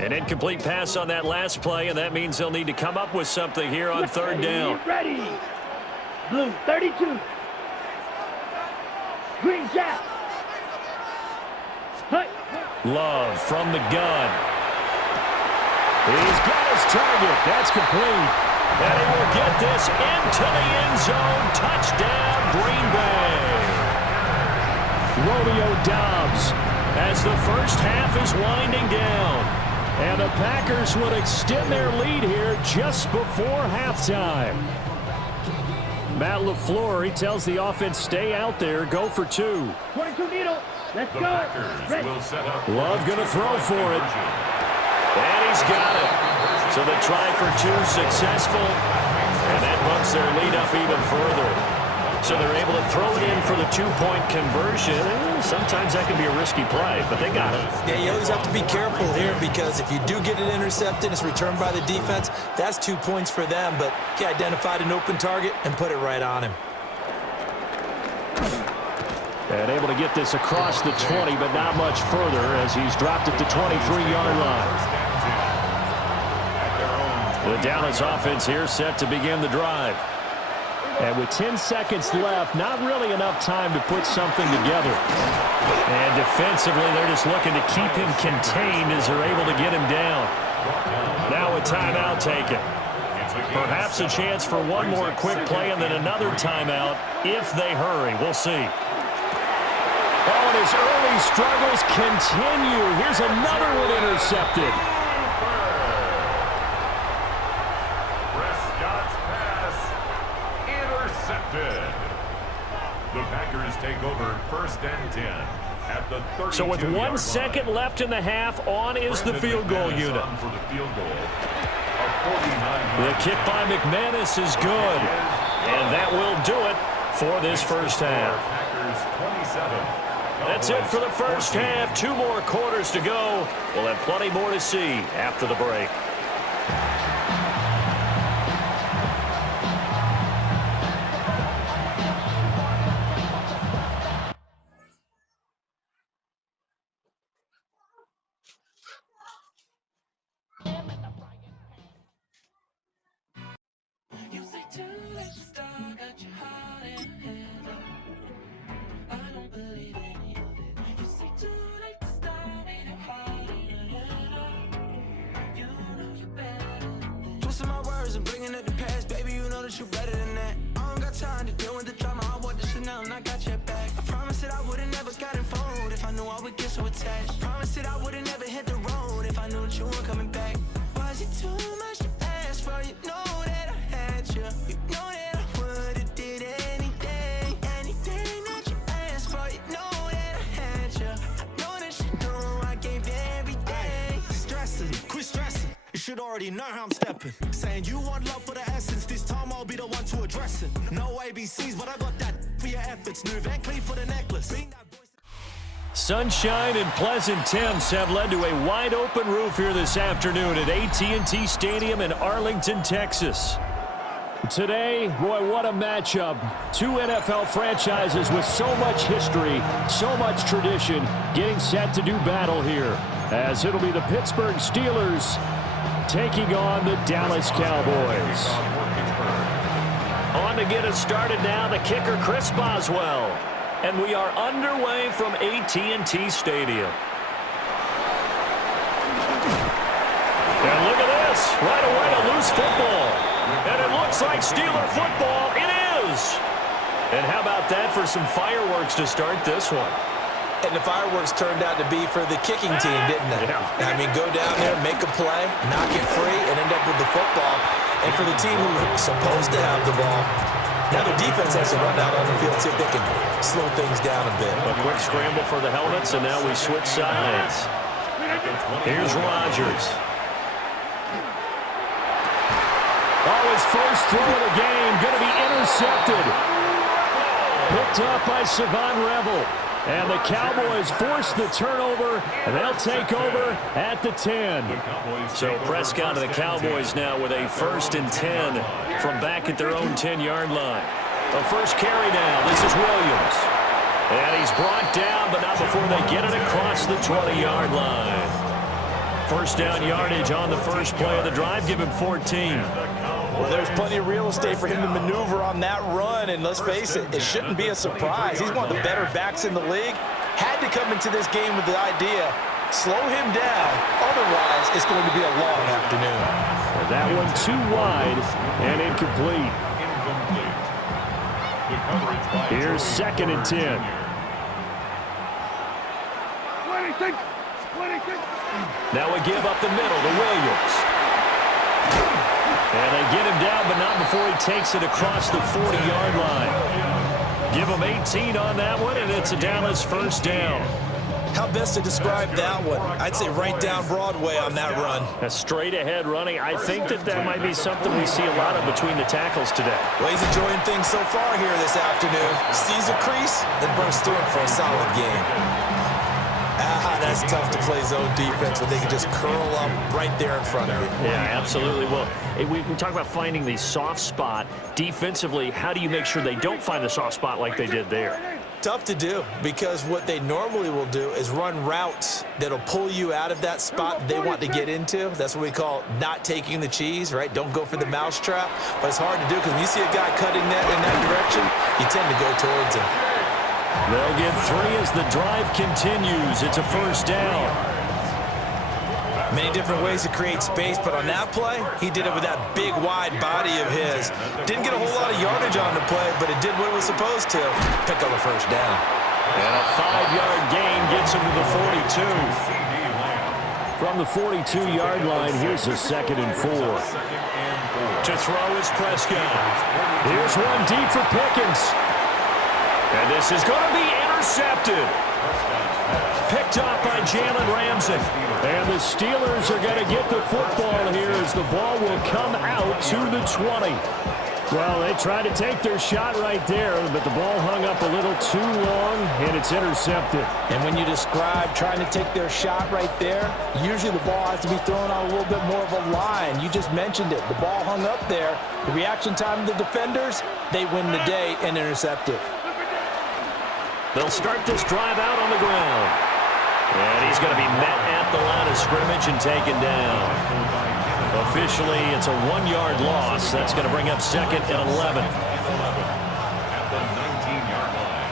An incomplete pass on that last play, and that means they'll need to come up with something here on third down. Ready. Blue 32. Green Jack. Love from the gun. He's got his target. That's complete. And he will get this into the end zone. Touchdown, Green Bay. Romeo Doubs as the first half is winding down. And the Packers would extend their lead here just before halftime. Matt LaFleur, he tells the offense, stay out there, go for 2. 22 needle. Let's go. Love going to throw for it. And he's got it. So the try for 2 successful. And that bumps their lead up even further. So they're able to throw it in for the 2-point conversion. Sometimes that can be a risky play, but they got it. Yeah, you always have to be careful here because if you do get it intercepted, it's returned by the defense, that's 2 points for them. But he identified an open target and put it right on him. And able to get this across the 20, but not much further as he's dropped at the 23-yard line. The Dallas offense here set to begin the drive. And with 10 seconds left, not really enough time to put something together. And defensively, they're just looking to keep him contained as they're able to get him down. Now a timeout taken. Perhaps a chance for one more quick play and then another timeout if they hurry. We'll see. Oh, and his early struggles continue. Here's another one intercepted. Prescott's pass intercepted. The Packers take over 1st and 10 at the 32-yard So with 1 second left in the half, on is the field goal unit. For the field goal. The kick by McManus is good. And that will do it for this first half. That's it for the first half. 2 more quarters to go. We'll have plenty more to see after the break. Twisting my words and bringing it to pass, baby, you know that you better than that. I don't got time to deal with the drama, I want the Chanel and I got your back. I promised that I would've never gotten fooled if I knew I would get so attached. I promised that I would've never hit the road if I knew that you weren't coming back. Was it too much to ask for? You know that I had you. You know that I would've did anything, anything that you asked for. You know that I had you. I know that you know I gave everything. Stressing, quit stressing. You should already know how I'm stepping. Saying you want love for the essence. This time I'll be the one to address it. No ABCs, but I got that for your efforts. New Van Cleef for the necklace. Sunshine and pleasant temps have led to a wide-open roof here this afternoon at AT&T Stadium in Arlington, Texas. Today, boy, what a matchup. 2 NFL franchises with so much history, so much tradition, getting set to do battle here, as it'll be the Pittsburgh Steelers taking on the Dallas Cowboys. On to get us started now, the kicker, Chris Boswell. And we are underway from AT&T Stadium. And look at this. Right away, a loose football. And it looks like Steeler football. It is. And how about that for some fireworks to start this one? And the fireworks turned out to be for the kicking team, didn't they? Yeah. I mean, go down there, make a play, knock it free, and end up with the football. And for the team who's supposed to have the ball, now the defense has to run out on the field, see if they can slow things down a bit. A quick scramble for the helmets, and now we switch sides. Here's Rodgers. Oh, his first throw of the game, going to be intercepted. Picked up by Savon Revel. And the Cowboys force the turnover, and they'll take over at the 10. So Prescott and the Cowboys now with a 1st and 10 from back at their own 10-yard line. The first carry now. This is Williams. And he's brought down, but not before they get it across the 20-yard line. First down yardage on the first play of the drive. Give him 14. Well, there's plenty of real estate for him to maneuver on that run, and let's face it, it shouldn't be a surprise. He's one of the better backs in the league. Had to come into this game with the idea, slow him down, otherwise it's going to be a long afternoon. And that one too wide and incomplete. Here's 2nd and 10. Now we give up the middle to Williams. And they get him down, but not before he takes it across the 40-yard line. Give him 18 on that one, and it's a Dallas first down. How best to describe that one? I'd say right down Broadway on that run. A straight-ahead running. I think that might be something we see a lot of between the tackles today. Well, he's enjoying things so far here this afternoon. Sees a crease, then bursts through it for a solid game. That's tough to play zone defense when they can just curl up right there in front of you. Yeah, absolutely. Well, we talk about finding the soft spot. Defensively, how do you make sure they don't find the soft spot like they did there? tough to do because what they normally will do is run routes that'll pull you out of that spot that they want to get into. That's what we call not taking the cheese, right? Don't go for the mousetrap. But it's hard to do because when you see a guy cutting that in that direction, you tend to go towards him. They'll get 3 as the drive continues. It's a first down. Many different ways to create space, but on that play, he did it with that big, wide body of his. Didn't get a whole lot of yardage on the play, but it did what it was supposed to. Pick up a first down. And a 5-yard gain gets him to the 42. From the 42-yard line, here's a 2nd and 4. To throw is Prescott. Here's one deep for Pickens. And this is going to be intercepted. Picked off by Jalen Ramsey. And the Steelers are going to get the football here as the ball will come out to the 20. Well, they tried to take their shot right there, but the ball hung up a little too long, and it's intercepted. And when you describe trying to take their shot right there, usually the ball has to be thrown on a little bit more of a line. You just mentioned it. The ball hung up there. The reaction time of the defenders, they win the day and intercept it. They'll start this drive out on the ground. And he's going to be met at the line of scrimmage and taken down. Officially, it's a 1-yard loss. That's going to bring up 2nd and 11. At the 19-yard line.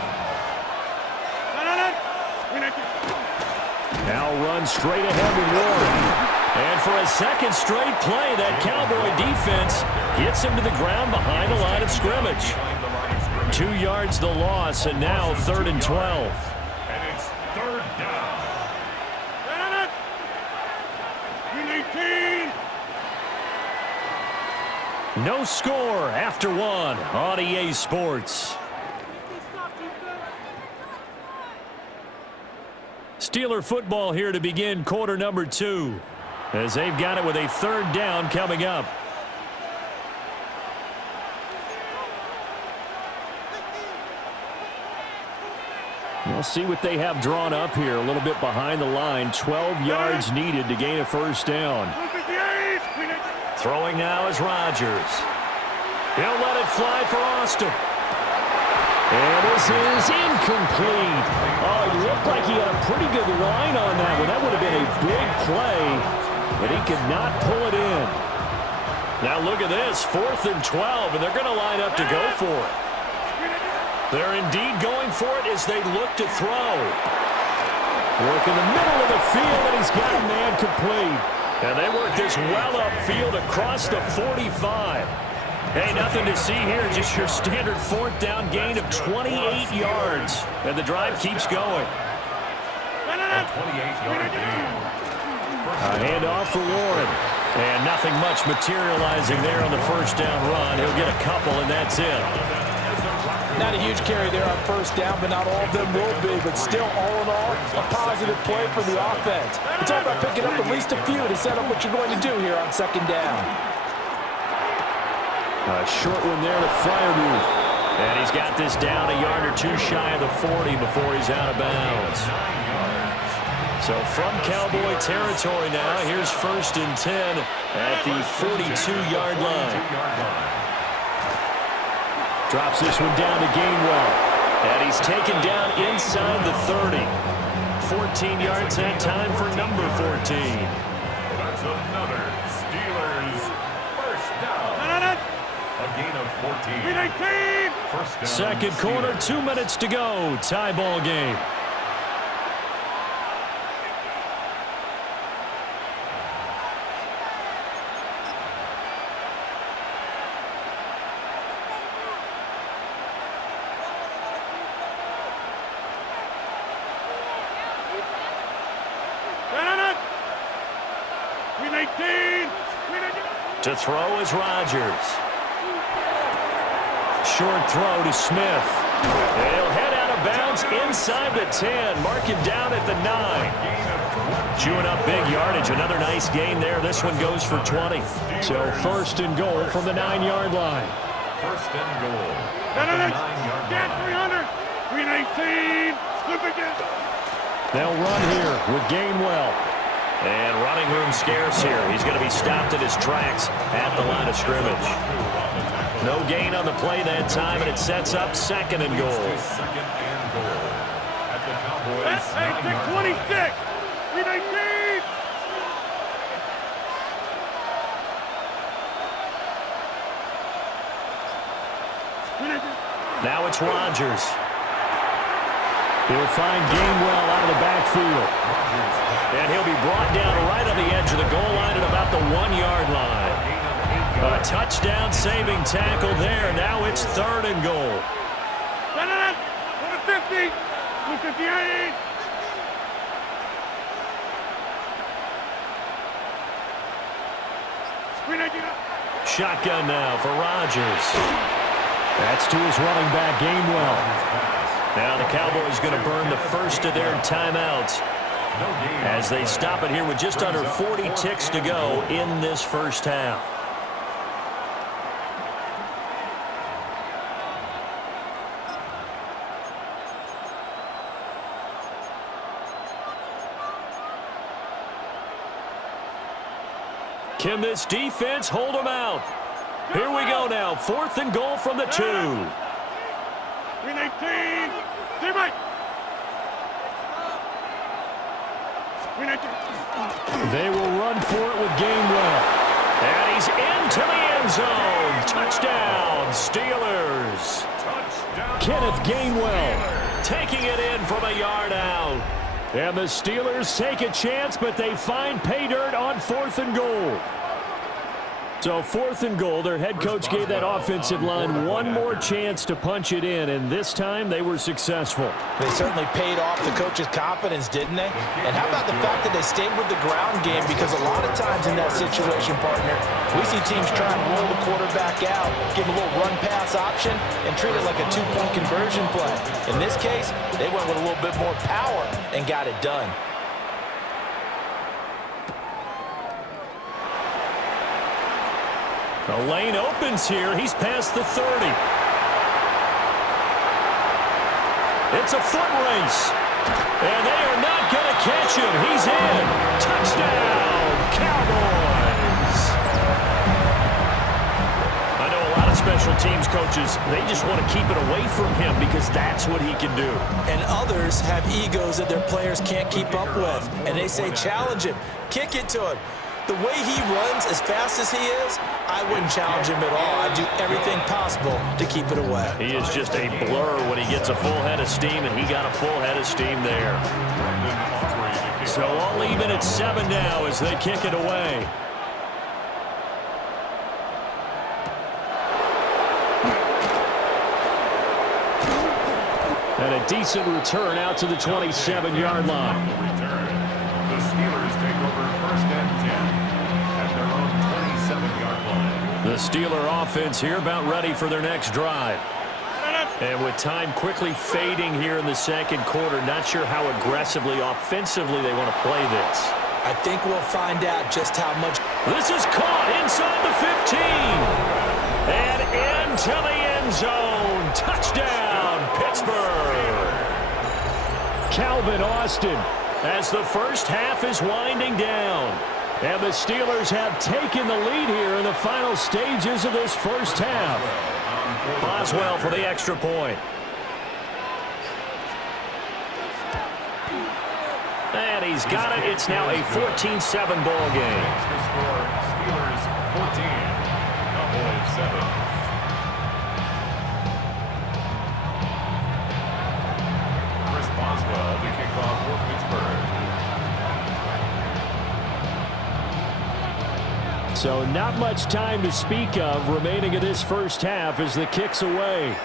Now run straight ahead with Warren. And for a second straight play, that Cowboy defense gets him to the ground behind the line of scrimmage. 2 yards the loss, and now 3rd and 12. And it's 3rd down. No score after 1 on EA Sports. Steeler football here to begin quarter number 2 as they've got it with a 3rd down coming up. We'll see what they have drawn up here. A little bit behind the line. 12 yards needed to gain a first down. Throwing now is Rodgers. He'll let it fly for Austin. And this is incomplete. Oh, it looked like he had a pretty good line on that one. That would have been a big play, but he could not pull it in. Now look at this, 4th and 12, and they're going to line up to go for it. They're indeed going for it as they look to throw. Work in the middle of the field, and he's got a man complete. And they work this well upfield across the 45. Hey, nothing to see here, just your standard 4th down gain of 28 yards. And the drive keeps going. A 28-yard gain. A handoff for Warren. And nothing much materializing there on the first down run. He'll get a couple, and that's it. Not a huge carry there on first down, but not all of them will be. But still, all in all, a positive play for the offense. It's all about picking up at least a few to set up what you're going to do here on 2nd down. A short one there to Freiermuth. And he's got this down a yard or 2 shy of the 40 before he's out of bounds. So from Cowboy territory now, here's 1st and 10 at the 42-yard line. Drops this one down to Gainwell. And he's taken down inside the 30. 14 yards that time for number 14. That's another Steelers first down. A gain of 14. First down. 2nd quarter, 2 minutes to go. Tie ball game. To throw is Rodgers. Short throw to Smith. He'll head out of bounds inside the 10. Mark him down at the 9. Chewing up big yardage. Another nice gain there. This one goes for 20. So 1st and goal from the 9-yard line. 1st and goal. At the 9-yard line. 319. Slip again. They'll run here with Gainwell. And running room scarce here. He's going to be stopped in his tracks at the line of scrimmage. No gain on the play that time, and it sets up 2nd and goal. goal. At the Cowboys' 26. 319. Now it's Rodgers. He'll find Gainwell out of the backfield. And he'll be brought down right on the edge of the goal line at about the 1-yard line. A touchdown-saving tackle there. Now it's 3rd and goal. 150. 258. Shotgun now for Rodgers. That's to his running back, Gainwell. Now the Cowboys going to burn the first of their timeouts as they stop it here with just under 40 ticks to go in this first half. Can this defense hold them out? Here we go now. 4th and goal from the 2. 319. They will run for it with Gainwell. And he's into the end zone. Touchdown, Steelers. Touchdown. Kenneth Gainwell taking it in from a yard out. And the Steelers take a chance, but they find pay dirt on 4th and goal. So 4th and goal, their head coach gave that offensive line one more chance to punch it in, and this time they were successful. They certainly paid off the coach's confidence, didn't they? And how about the fact that they stayed with the ground game? Because a lot of times in that situation, partner, we see teams try and roll the quarterback out, give him a little run-pass option, and treat it like a 2-point conversion play. In this case, they went with a little bit more power and got it done. The lane opens here. He's past the 30. It's a foot race. And they are not going to catch him. He's in. Touchdown, Cowboys. I know a lot of special teams coaches, they just want to keep it away from him because that's what he can do. And others have egos that their players can't keep up with. And they say, challenge him. Kick it to him. The way he runs as fast as he is, I wouldn't challenge him at all. I'd do everything possible to keep it away. He is just a blur when he gets a full head of steam, and he got a full head of steam there. So all even at 7 now as they kick it away. And a decent return out to the 27-yard line. The Steelers take over 1st and 10 at their own 27-yard line. The Steeler offense here about ready for their next drive. And with time quickly fading here in the 2nd quarter, not sure how aggressively, offensively they want to play this. I think we'll find out just how much. This is caught inside the 15. And into the end zone. Touchdown, Pittsburgh. Calvin Austin as the first half is winding down. And the Steelers have taken the lead here in the final stages of this first half. Boswell for the extra point. And he's got it. It's now a 14-7 ball game. The score, Steelers 14, Cowboys 7. Chris Boswell to kick off for Pittsburgh. So not much time to speak of remaining in this first half as the kick's away.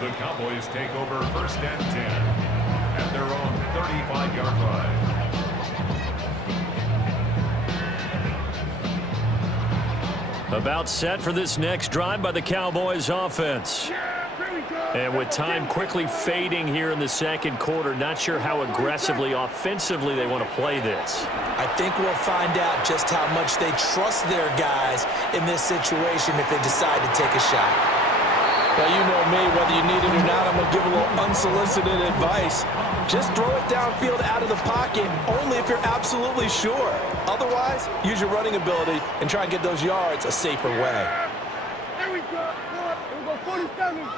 The Cowboys take over 1st and 10 at their own 35-yard line. About set for this next drive by the Cowboys offense. And with time quickly fading here in the 2nd quarter, not sure how aggressively, offensively they want to play this. I think we'll find out just how much they trust their guys in this situation if they decide to take a shot. Well, you know me, whether you need it or not, I'm going to give a little unsolicited advice. Just throw it downfield out of the pocket, only if you're absolutely sure. Otherwise, use your running ability and try and get those yards a safer way. There we go. 47.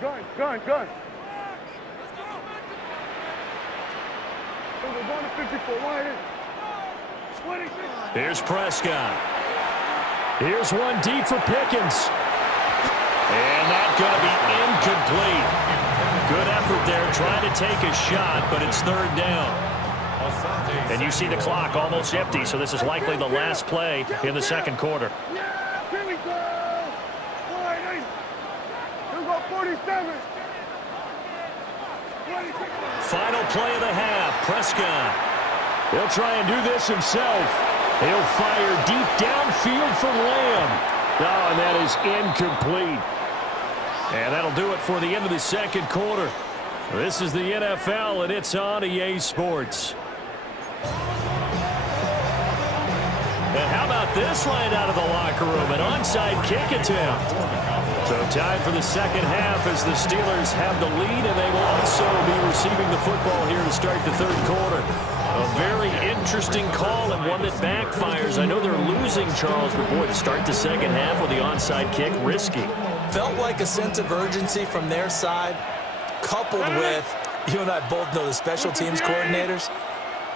Gun. We're going to 54 wide. 26. Here's Prescott. Here's one deep for Pickens. And that's going to be incomplete. Good effort there trying to take a shot, but it's third down. And you see the clock almost empty, so this is likely the last play in the second quarter. Yeah, here we go. 47. 26. Final play of the half, Prescott. He'll try and do this himself. He'll fire deep downfield for Lamb. Oh, and that is incomplete. And that'll do it for the end of the second quarter. This is the NFL, and it's on EA Sports. And how about this right out of the locker room? An onside kick attempt. So time for the second half as the Steelers have the lead, and they will also be receiving the football here to start the third quarter. A very interesting call and one that backfires. I know they're losing, Charles, but boy, to start the second half with the onside kick, risky. Felt like a sense of urgency from their side, coupled with, you and I both know the special teams coordinators.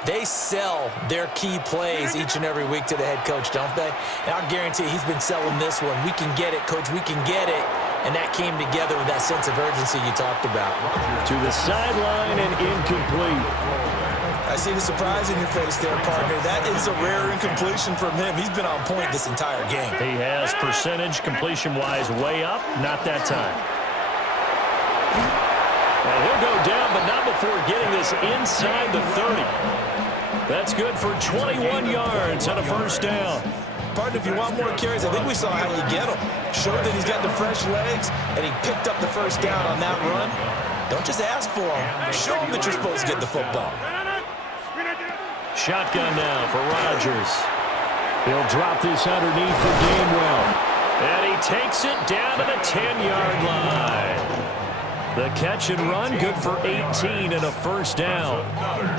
They sell their key plays each and every week to the head coach, don't they? And I'll guarantee he's been selling this one. We can get it, coach. We can get it. And that came together with that sense of urgency you talked about. To the sideline and incomplete. I see the surprise in your face there, partner. That is a rare incompletion from him. He's been on point this entire game. He has percentage completion-wise way up. Not that time. And he'll go down, but not before getting this inside the 30. That's good for 21 yards and a first down. Partner, if you want more carries, I think we saw how you get them. Showed that he's got the fresh legs, and he picked up the first down on that run. Don't just ask for him. Show him that you're supposed to get the football. Shotgun now for Rodgers. He'll drop this underneath for Gainwell. And he takes it down to the 10-yard line. The catch and run, good for 18 and a first down.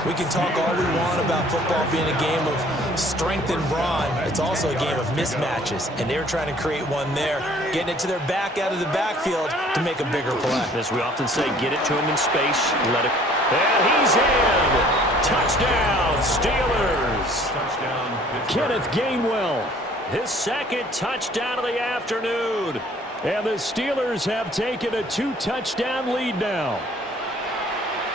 We can talk all we want about football being a game of strength and brawn. It's also a game of mismatches, and they're trying to create one there, getting it to their back out of the backfield to make a bigger play. As we often say, get it to him in space, let it. And he's in. Touchdown, Steelers. Touchdown. Kenneth Gainwell, his second touchdown of the afternoon. And the Steelers have taken a 2-touchdown lead now.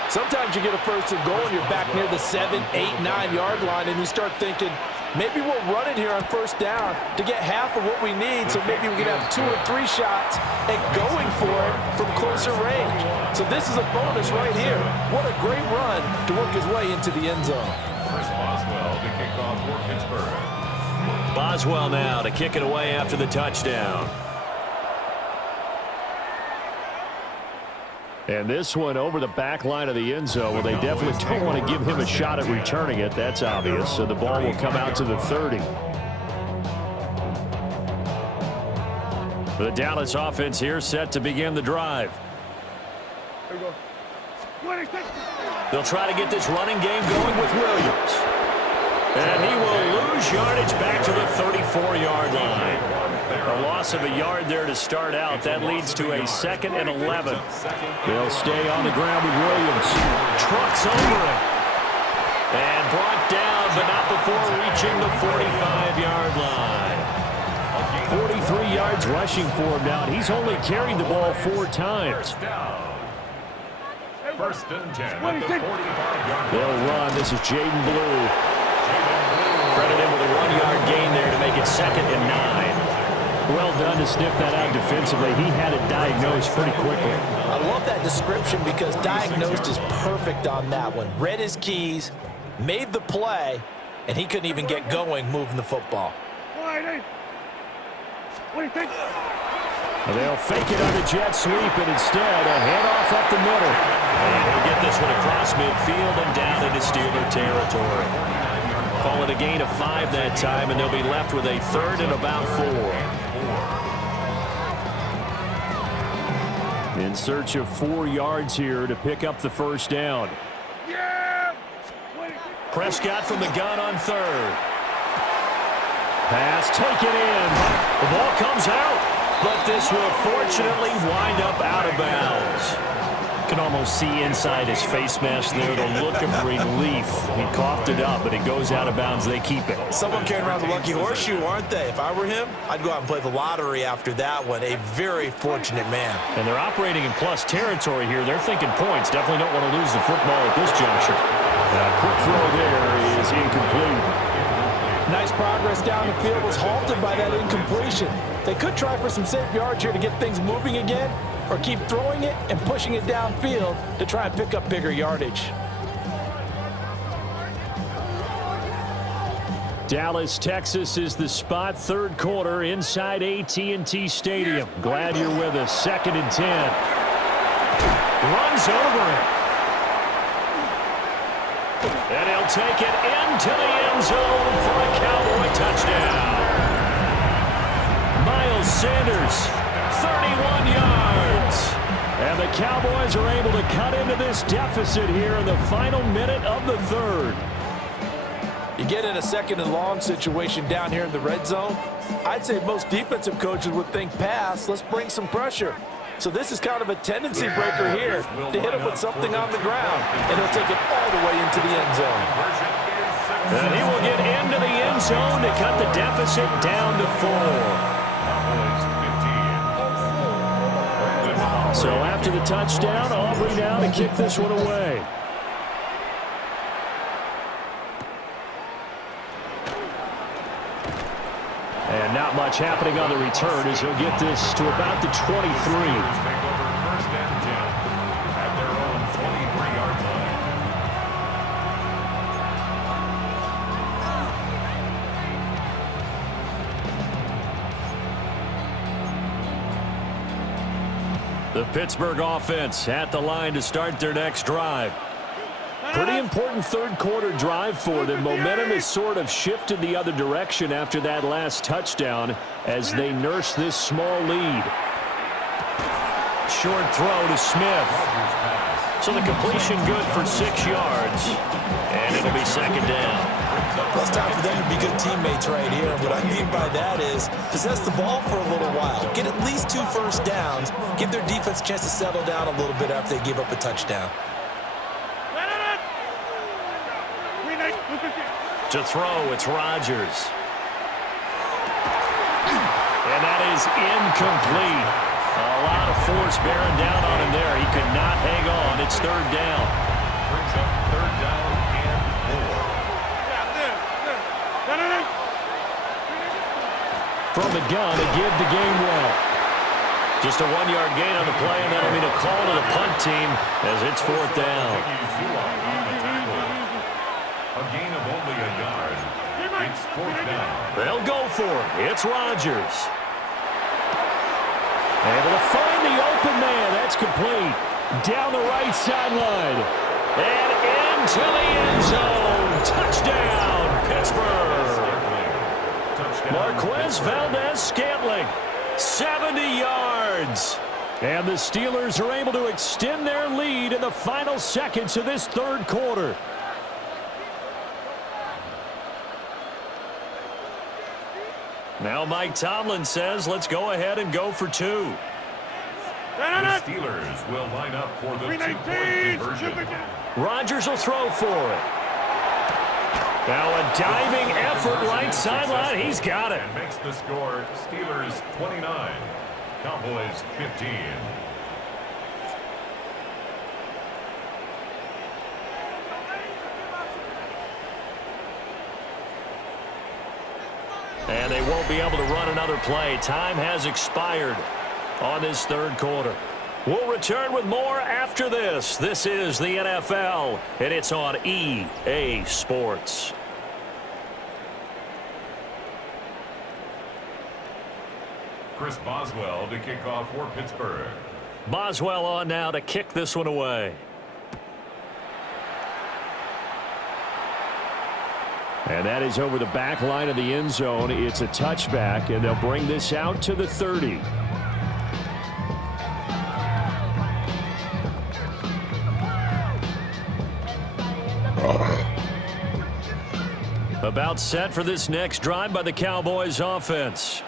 Sometimes you get a first and goal and you're back near the 7, 8, 9-yard line, and you start thinking, maybe we'll run it here on first down to get half of what we need, so maybe we can have 2 or 3 shots and going for it from closer range. So this is a bonus right here. What a great run to work his way into the end zone. Chris Boswell to kick off for Pittsburgh. Boswell now to kick it away after the touchdown. And this one over the back line of the end zone. Well, they definitely don't want to give him a shot at returning it. That's obvious. So the ball will come out to the 30. The Dallas offense here set to begin the drive. They'll try to get this running game going with Williams. And he will lose yardage back to the 34-yard line. A loss of a yard there to start out. That leads to a 2nd and 11. They'll stay on the ground with Williams. Trucks over it. And brought down, but not before reaching the 45-yard line. 43 yards rushing for him now. He's only carried the ball 4 times. First and 10 at the 45-yard. They'll run. This is Jaden Blue. Credit him with a 1-yard gain there to make it 2nd and 9. Well done to sniff that out defensively. He had it diagnosed pretty quickly. I love that description because diagnosed is perfect on that one. Read his keys, made the play, and he couldn't even get going moving the football. They'll fake it on the jet sweep, and instead a handoff up the middle. And he'll get this one across midfield and down into Steeler territory. Call it a gain of 5 that time, and they'll be left with a 3rd and about 4. In search of 4 yards here to pick up the first down. Prescott from the gun on 3rd. Pass taken in. The ball comes out. The but this will fortunately wind up out of bounds. You can almost see inside his face mask there the look of relief. He coughed it up, but it goes out of bounds. They keep it. Someone carrying around the lucky horseshoe, aren't they? If I were him, I'd go out and play the lottery after that one. A very fortunate man. And they're operating in plus territory here. They're thinking points. Definitely don't want to lose the football at this juncture. Quick throw there is incomplete. Nice progress down the field was halted by that incompletion. They could try for some safe yards here to get things moving again, or keep throwing it and pushing it downfield to try and pick up bigger yardage. Dallas, Texas is the spot. Third quarter inside AT&T Stadium. Glad you're with us. 2nd and 10. Runs over it. And he'll take it into the end zone for a Cowboy touchdown. Miles Sanders, 31 yards. And the Cowboys are able to cut into this deficit here in the final minute of the third. You get in a 2nd and long situation down here in the red zone, I'd say most defensive coaches would think pass, let's bring some pressure. So this is kind of a tendency breaker here to hit him with something on the ground, and he'll take it all the way into the end zone. And he will get into the end zone to cut the deficit down to 4. So after the touchdown, Aubrey now to kick this one away. And not much happening on the return as he'll get this to about the 23. Take over 1st and 10 at their own 23-yard line. The Pittsburgh offense at the line to start their next drive. Pretty important third quarter drive for them. Momentum has sort of shifted the other direction after that last touchdown as they nurse this small lead. Short throw to Smith. So the completion good for 6 yards. And it'll be 2nd down. Well, it's time for them to be good teammates right here. And what I mean by that is possess the ball for a little while. Get at least 2 first downs. Give their defense a chance to settle down a little bit after they give up a touchdown. To throw, it's Rodgers. And that is incomplete. A lot of force bearing down on him there. He could not hang on. It's 3rd down. Brings up 3rd down and 4. From the gun, a give to Gainwell. Just a 1-yard gain on the play, and that'll mean a call to the punt team as it's 4th down. A gain of only a yard. It's 4th down. They'll go for it. It's Rodgers. Able to find the open man. That's complete. Down the right sideline. And into the end zone. Touchdown, Pittsburgh. Marquez Valdez-Scantling. 70 yards. And the Steelers are able to extend their lead in the final seconds of this third quarter. Now Mike Tomlin says, let's go ahead and go for 2. The Steelers will line up for the 2-point conversion. Rodgers will throw for it. Now a diving effort right sideline. He's got it. And makes the score Steelers 29, Cowboys 15. And they won't be able to run another play. Time has expired on this third quarter. We'll return with more after this. This is the NFL, and it's on EA Sports. Chris Boswell to kick off for Pittsburgh. Boswell on now to kick this one away. And that is over the back line of the end zone. It's a touchback, and they'll bring this out to the 30. About set for this next drive by the Cowboys offense.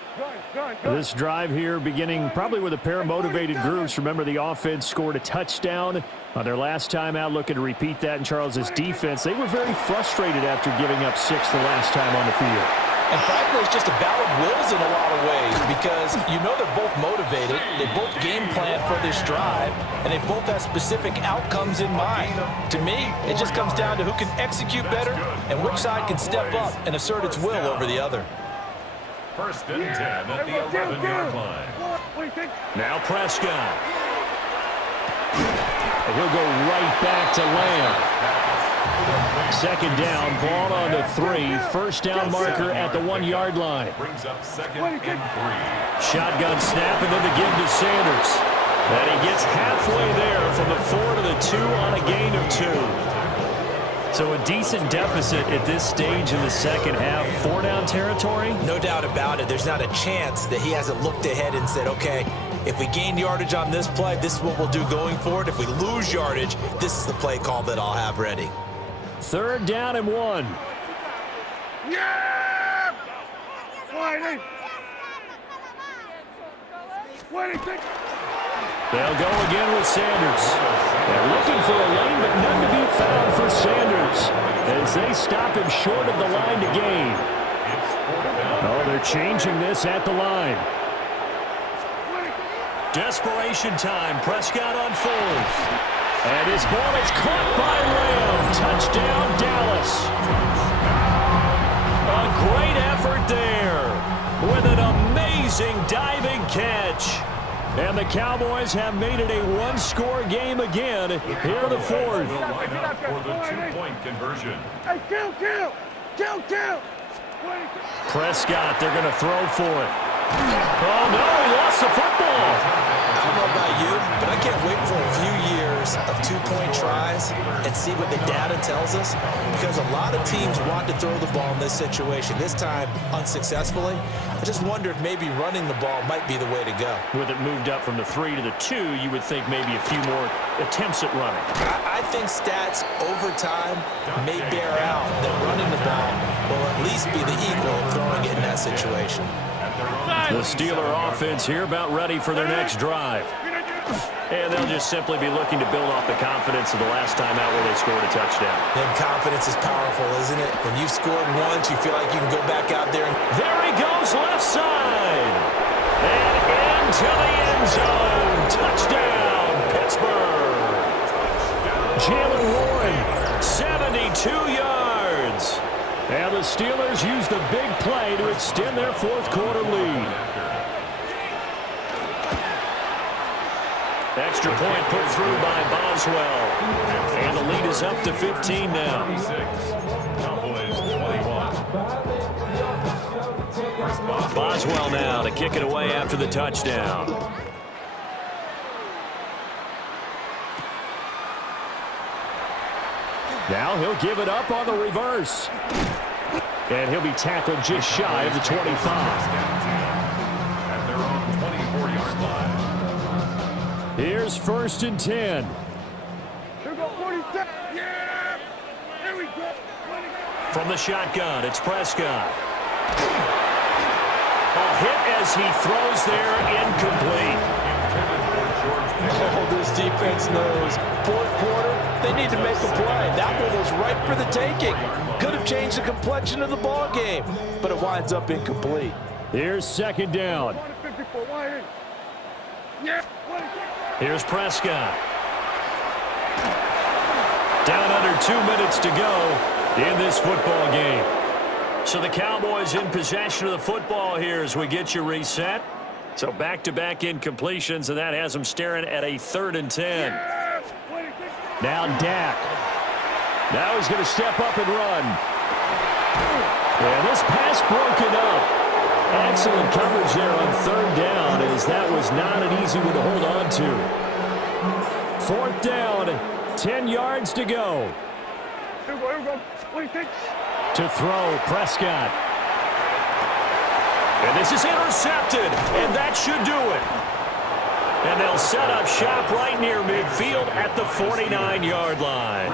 This drive here beginning probably with a pair of motivated groups. Remember, the offense scored a touchdown on their last time out, looking to repeat that in Charles's defense. They were very frustrated after giving up 6 the last time on the field. And frankly, it's just a battle of wills in a lot of ways because you know they're both motivated, they both game plan for this drive, and they both have specific outcomes in mind. To me, it just comes down to who can execute better and which side can step up and assert its will over the other. First and 10 at the 11-yard line. Now Prescott. And he'll go right back to Lamb. Second down, ball on the 3. First down marker at the 1-yard line. Brings up 2nd and 3. Shotgun snap and then the give to Sanders. And he gets halfway there from the 4 to the 2 on a gain of 2. So a decent deficit at this stage in the second half. 4-down territory? No doubt about it. There's not a chance that he hasn't looked ahead and said, okay, if we gain yardage on this play, this is what we'll do going forward. If we lose yardage, this is the play call that I'll have ready. 3rd down and 1. Yeah! They'll go again with Sanders. They're looking for a lane, but none to be found for Sanders as they stop him short of the line to gain. Oh, they're changing this at the line. Desperation time. Prescott on 4th. And his ball is caught by Lamb. Touchdown, Dallas. A great effort there with an amazing diving catch. And the Cowboys have made it a one-score game again here in the 4th. For the 2-point conversion. Hey, kill! Prescott, they're going to throw for it. Oh, no, he lost the football. I don't know about you, but I can't wait for a few years of 2-point tries and see what the data tells us, because a lot of teams want to throw the ball in this situation, this time unsuccessfully. I just wonder if maybe running the ball might be the way to go. With it moved up from the 3 to the 2, you would think maybe a few more attempts at running. I think stats over time may bear out that running the ball will at least be the equal of throwing it in that situation. The Steeler offense here about ready for their next drive. And they'll just simply be looking to build off the confidence of the last time out where they scored a touchdown. And confidence is powerful, isn't it? When you've scored once, you feel like you can go back out there. There he goes, left side. And into the end zone. Touchdown, Pittsburgh. Jalen Warren, 72 yards. And the Steelers use the big play to extend their 4th quarter lead. Extra point put through by Boswell. And the lead is up to 15 now. Cowboys 21. Boswell now to kick it away after the touchdown. Now he'll give it up on the reverse. And he'll be tackled just shy of the 25. At their own 24-yard line. Here's 1st and 10. Here we go, 47. Yeah! There we go. From the shotgun, it's Prescott. A hit as he throws there, incomplete. Oh, this defense knows. 4th quarter, they need to make a play. That one was ripe for the taking. Could have changed the complexion of the ball game, but it winds up incomplete. Here's 2nd down. Here's Prescott. Down under 2 minutes to go in this football game. So the Cowboys in possession of the football here as we get you reset. So back-to-back incompletions, and that has them staring at a 3rd and 10. Now Dak. Now he's going to step up and run. And this pass broken up. Excellent coverage there on 3rd down, as that was not an easy one to hold on to. 4th down, 10 yards to go. Here we go. To throw, Prescott. And this is intercepted, and that should do it. And they'll set up shop right near midfield at the 49-yard line.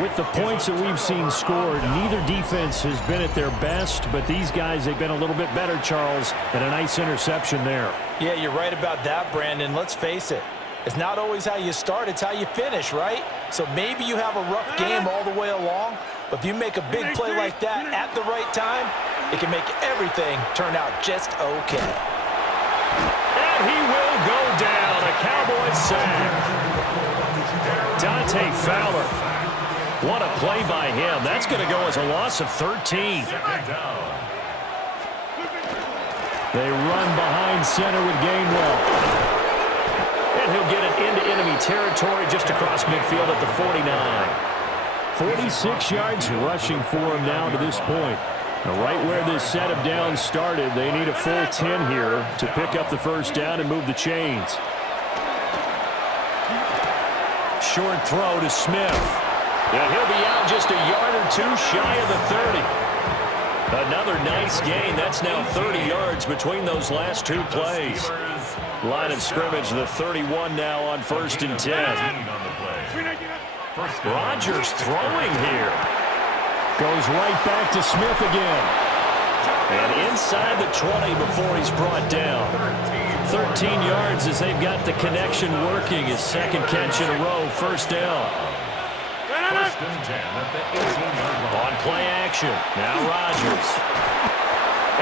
With the points that we've seen scored, neither defense has been at their best, but these guys, they've been a little bit better, Charles, and a nice interception there. Yeah, you're right about that, Brandon. Let's face it. It's not always how you start, it's how you finish, right? So maybe you have a rough game all the way along, but if you make a big play like that at the right time, it can make everything turn out just okay. And he will go down, a Cowboys sack. Dante Fowler. What a play by him. That's going to go as a loss of 13. They run behind center with Gainwell. And he'll get it into enemy territory just across midfield at the 49. 46 yards rushing for him now to this point. Now, right where this set of downs started, they need a full 10 here to pick up the first down and move the chains. Short throw to Smith. And he'll be out just a yard or two shy of the 30. Another nice gain. That's now 30 yards between those last two plays. Line of scrimmage, the 31 now on 1st and 10. Rodgers throwing here. Goes right back to Smith again. And inside the 20 before he's brought down. 13 yards as they've got the connection working. His second catch in a row, first down. On play action, now Rodgers.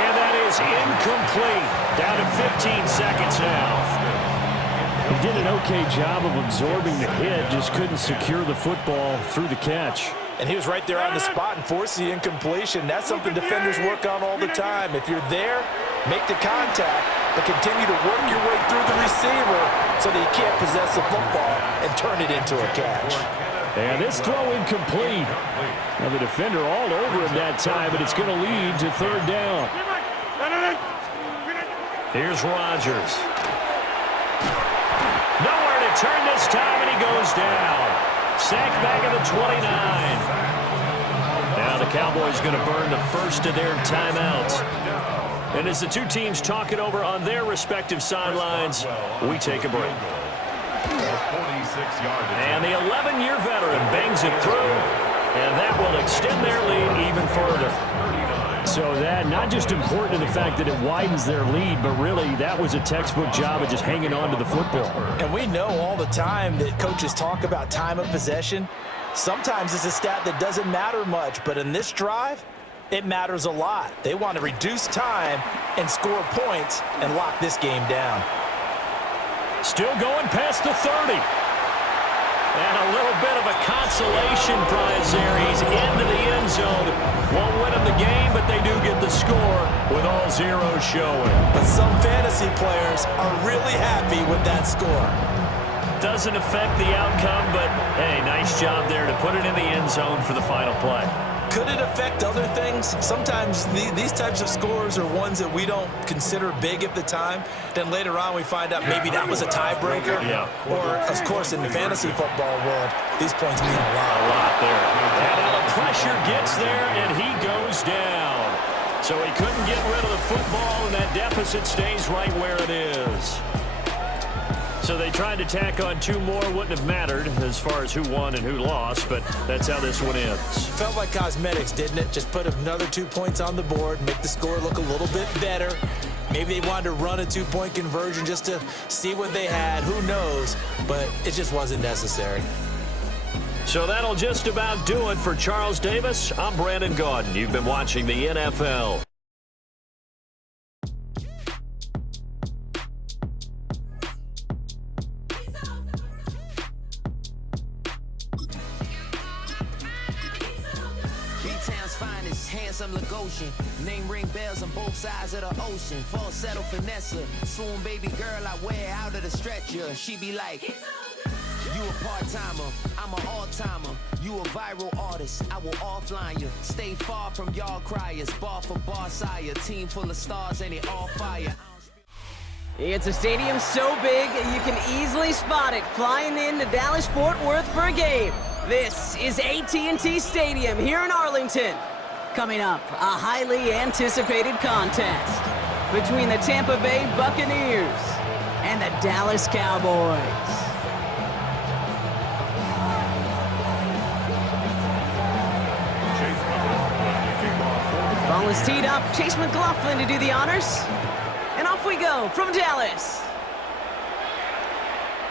And that is incomplete. Down to 15 seconds now. He did an okay job of absorbing the hit, just couldn't secure the football through the catch. And he was right there on the spot and forced the incompletion. That's something defenders work on all the time. If you're there, make the contact, but continue to work your way through the receiver so that you can't possess the football and turn it into a catch. And this throw incomplete. Now the defender all over him that time, but it's going to lead to third down. Here's Rodgers. Nowhere to turn this time, and he goes down. Sack back at the 29. Now the Cowboys going to burn the first of their timeouts. And as the two teams talk it over on their respective sidelines, we take a break. And the 11-year veteran bangs it through, and that will extend their lead even further. So that not just important in the fact that it widens their lead, but really that was a textbook job of just hanging on to the football. And we know all the time that coaches talk about time of possession. Sometimes it's a stat that doesn't matter much, but in this drive, it matters a lot. They want to reduce time and score points and lock this game down. Still going past the 30. And a little bit of a consolation prize there. He's into the end zone. Won't win him the game, but they do get the score with all zeros showing. But some fantasy players are really happy with that score. Doesn't affect the outcome, but hey, nice job there to put it in the end zone for the final play. Could it affect other things? Sometimes these types of scores are ones that we don't consider big at the time. Then later on we find out maybe that was a tiebreaker. Yeah. Or, of course, in the fantasy football world, these points mean a lot. A lot there. And now the pressure gets there, and he goes down. So he couldn't get rid of the football, and that deficit stays right where it is. So they tried to tack on two more. Wouldn't have mattered as far as who won and who lost, but that's how this one ends. Felt like cosmetics, didn't it? Just put another 2 points on the board, make the score look a little bit better. Maybe they wanted to run a 2-point conversion just to see what they had. Who knows? But it just wasn't necessary. So that'll just about do it for Charles Davis. I'm Brandon Gaudin. You've been watching the NFL. Handsome Lagosian, name ring bells on both sides of the ocean. Falsetto Vanessa, swoon baby girl I wear out of the stretcher. She be like, you a part-timer, I'm an all-timer. You a viral artist, I will offline you. Stay far from y'all criers, bar for bar sire. Team full of stars and it all fire. It's a stadium so big you can easily spot it flying into Dallas-Fort Worth for a game. This is AT&T Stadium here in Arlington. Coming up, a highly anticipated contest between the Tampa Bay Buccaneers and the Dallas Cowboys. Ball is teed up. Chase McLaughlin to do the honors. And off we go from Dallas.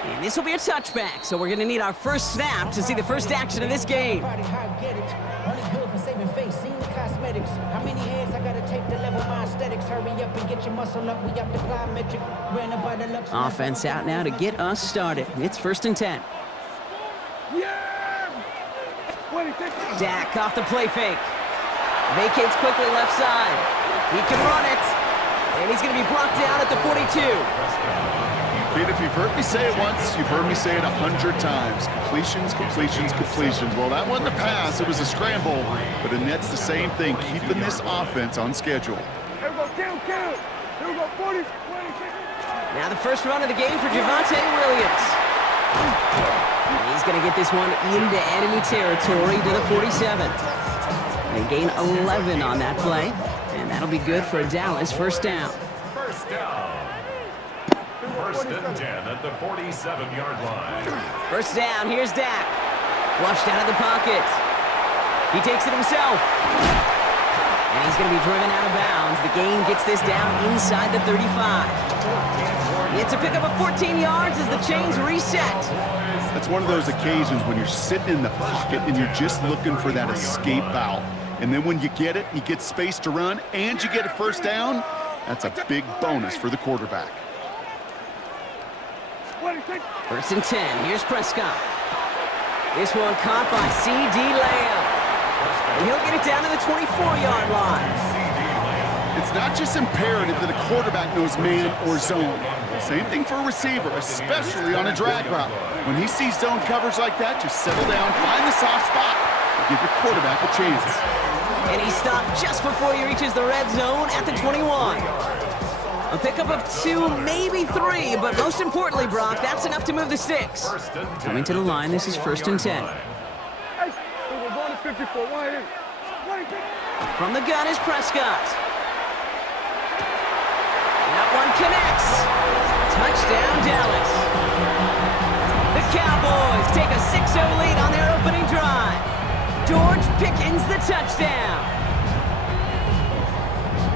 And this will be a touchback, so we're going to need our first snap to see the first action of this game. Offense out now to get us started. It's 1st and 10. Dak off the play fake. Vacates quickly left side. He can run it. And he's going to be brought down at the 42. Kid, if you've heard me say it once, you've heard me say it 100 times. Completions, completions, completions. Well, that wasn't a pass. It was a scramble. But the Nets, the same thing, keeping this offense on schedule. Here we go, kill. Here we go, 40, 20. Now the first run of the game for Javonte Williams. He's going to get this one into enemy territory to the 47. They gain 11 on that play, and that'll be good for a Dallas first down. First down. 1st and 10 at the 47-yard line. First down, here's Dak. Flushed out of the pocket. He takes it himself. And he's going to be driven out of bounds. The gain gets this down inside the 35. It's a pickup of 14 yards as the chains reset. That's one of those occasions when you're sitting in the pocket and you're just looking for that escape valve. And then when you get it, you get space to run, and you get a first down, that's a big bonus for the quarterback. 1st and 10. Here's Prescott. This one caught by C.D. Lamb. And he'll get it down to the 24-yard line. It's not just imperative that a quarterback knows man or zone. Same thing for a receiver, especially on a drag route. When he sees zone coverage like that, just settle down, find the soft spot, and give your quarterback a chance. And he stopped just before he reaches the red zone at the 21. A pickup of 2, maybe 3, but most importantly, Brock, that's enough to move the sticks. Coming to the line, this is 1st and 10. Hey, we're going to 54. From the gun is Prescott. That one connects. Touchdown, Dallas. The Cowboys take a 6-0 lead on their opening drive. George Pickens the touchdown.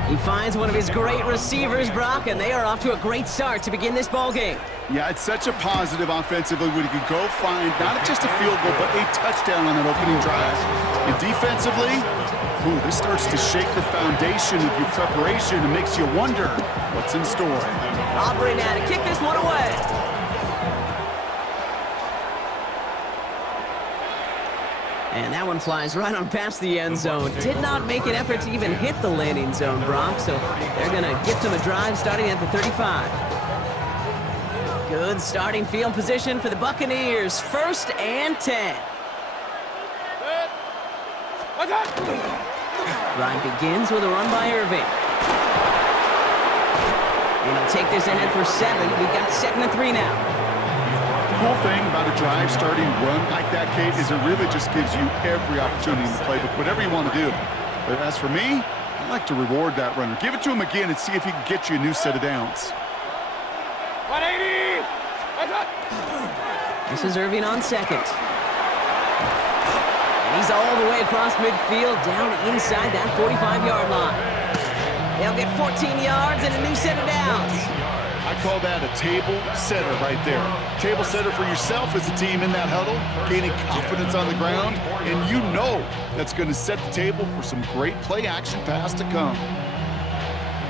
He finds one of his great receivers, Brock, and they are off to a great start to begin this ball game. Yeah, it's such a positive offensively when you can go find not just a field goal, but a touchdown on that opening drive. And defensively, this starts to shake the foundation of your preparation and makes you wonder what's in store. Aubrey now to kick this one away. And that one flies right on past the end zone. Did not make an effort to even hit the landing zone, Brock, so they're going to gift him a drive starting at the 35. Good starting field position for the Buccaneers. 1st and 10. Drive begins with a run by Irving. And he'll take this ahead for 7. We've got 2nd and 3 now. The cool thing about a drive starting run like that, Kate, is it really just gives you every opportunity in the playbook, whatever you want to do. But as for me, I like to reward that runner. Give it to him again and see if he can get you a new set of downs. 180! This is Irving on 2nd. And he's all the way across midfield, down inside that 45-yard line. They'll get 14 yards and a new set of downs. I call that a table setter right there. Table setter for yourself as a team in that huddle, gaining confidence on the ground, and you know that's going to set the table for some great play-action pass to come.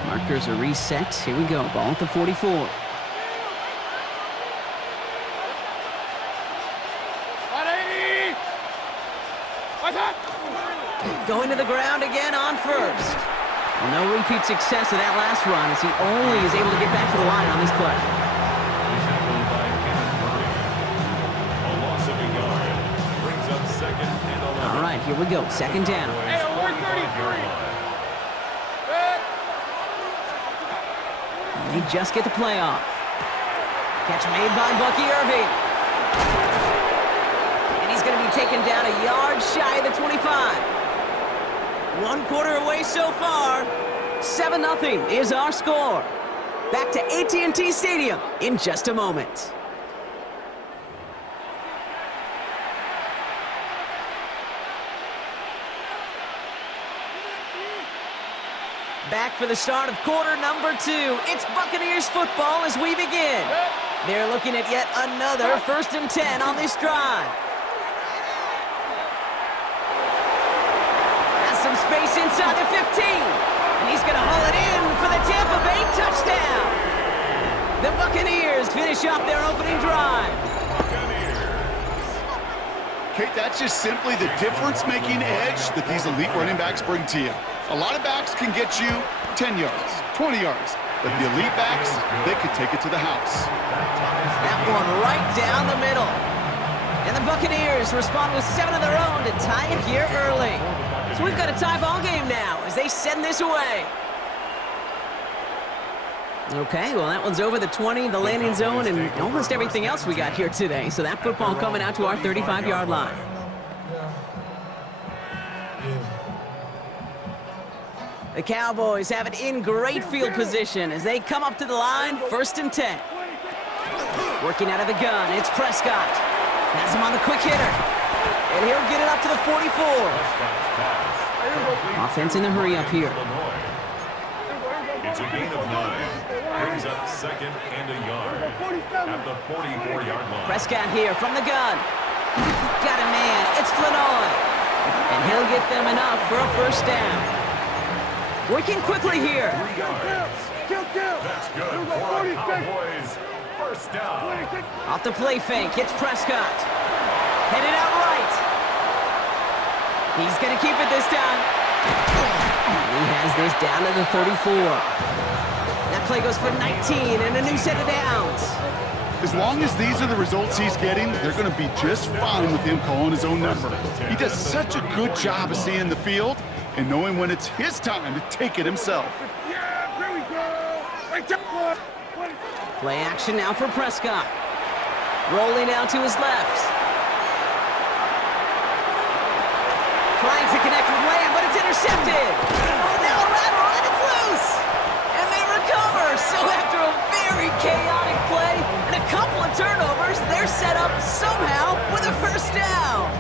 Markers are reset. Here we go. Ball at the 44. Going to the ground again on 1st. No repeat success of that last run as he only is able to get back to the line on this play. All right, here we go. 2nd down. And they just get the play off. Catch made by Bucky Irving. And he's going to be taken down a yard shy of the 25. 1 quarter away so far. 7-0 is our score. Back to AT&T Stadium in just a moment. Back for the start of quarter number 2. It's Buccaneers football as we begin. They're looking at yet another 1st and 10 on this drive. Has some space inside the 15. And he's going to haul it in for the Tampa Bay touchdown. The Buccaneers finish off their opening drive. Kate, that's just simply the difference-making edge that these elite running backs bring to you. A lot of backs can get you 10 yards, 20 yards, but the elite backs, they could take it to the house. That one right down the middle. And the Buccaneers respond with 7 of their own to tie it here early. So we've got a tie ball game now as they send this away. Okay, well, that one's over the 20, the landing zone, and almost everything else we got here today. So that football coming out to our 35-yard line. The Cowboys have it in great field position as they come up to the line, 1st and 10. Working out of the gun, it's Prescott. Has him on the quick hitter. And he'll get it up to the 44. Offense in the hurry up here. It's a gain of 9. Brings up 2nd and a yard at the 44-yard line. Prescott here from the gun. Got a man. It's Flanoy. And he'll get them enough for a 1st down. Working quickly here. 3 yards. That's good for our Cowboys. 1st down. Off the play fake, it's Prescott. Headed out right. He's going to keep it this time. And he has this down to the 34. That play goes for 19 and a new set of downs. As long as these are the results he's getting, they're going to be just fine with him calling his own number. He does such a good job of seeing the field and knowing when it's his time to take it himself. Yeah, here we go. Play action now for Prescott. Rolling out to his left. Trying to connect with Lamb, but it's intercepted. Oh, now a rattle, and it's loose. And they recover. So after a very chaotic play and a couple of turnovers, they're set up somehow with a 1st down.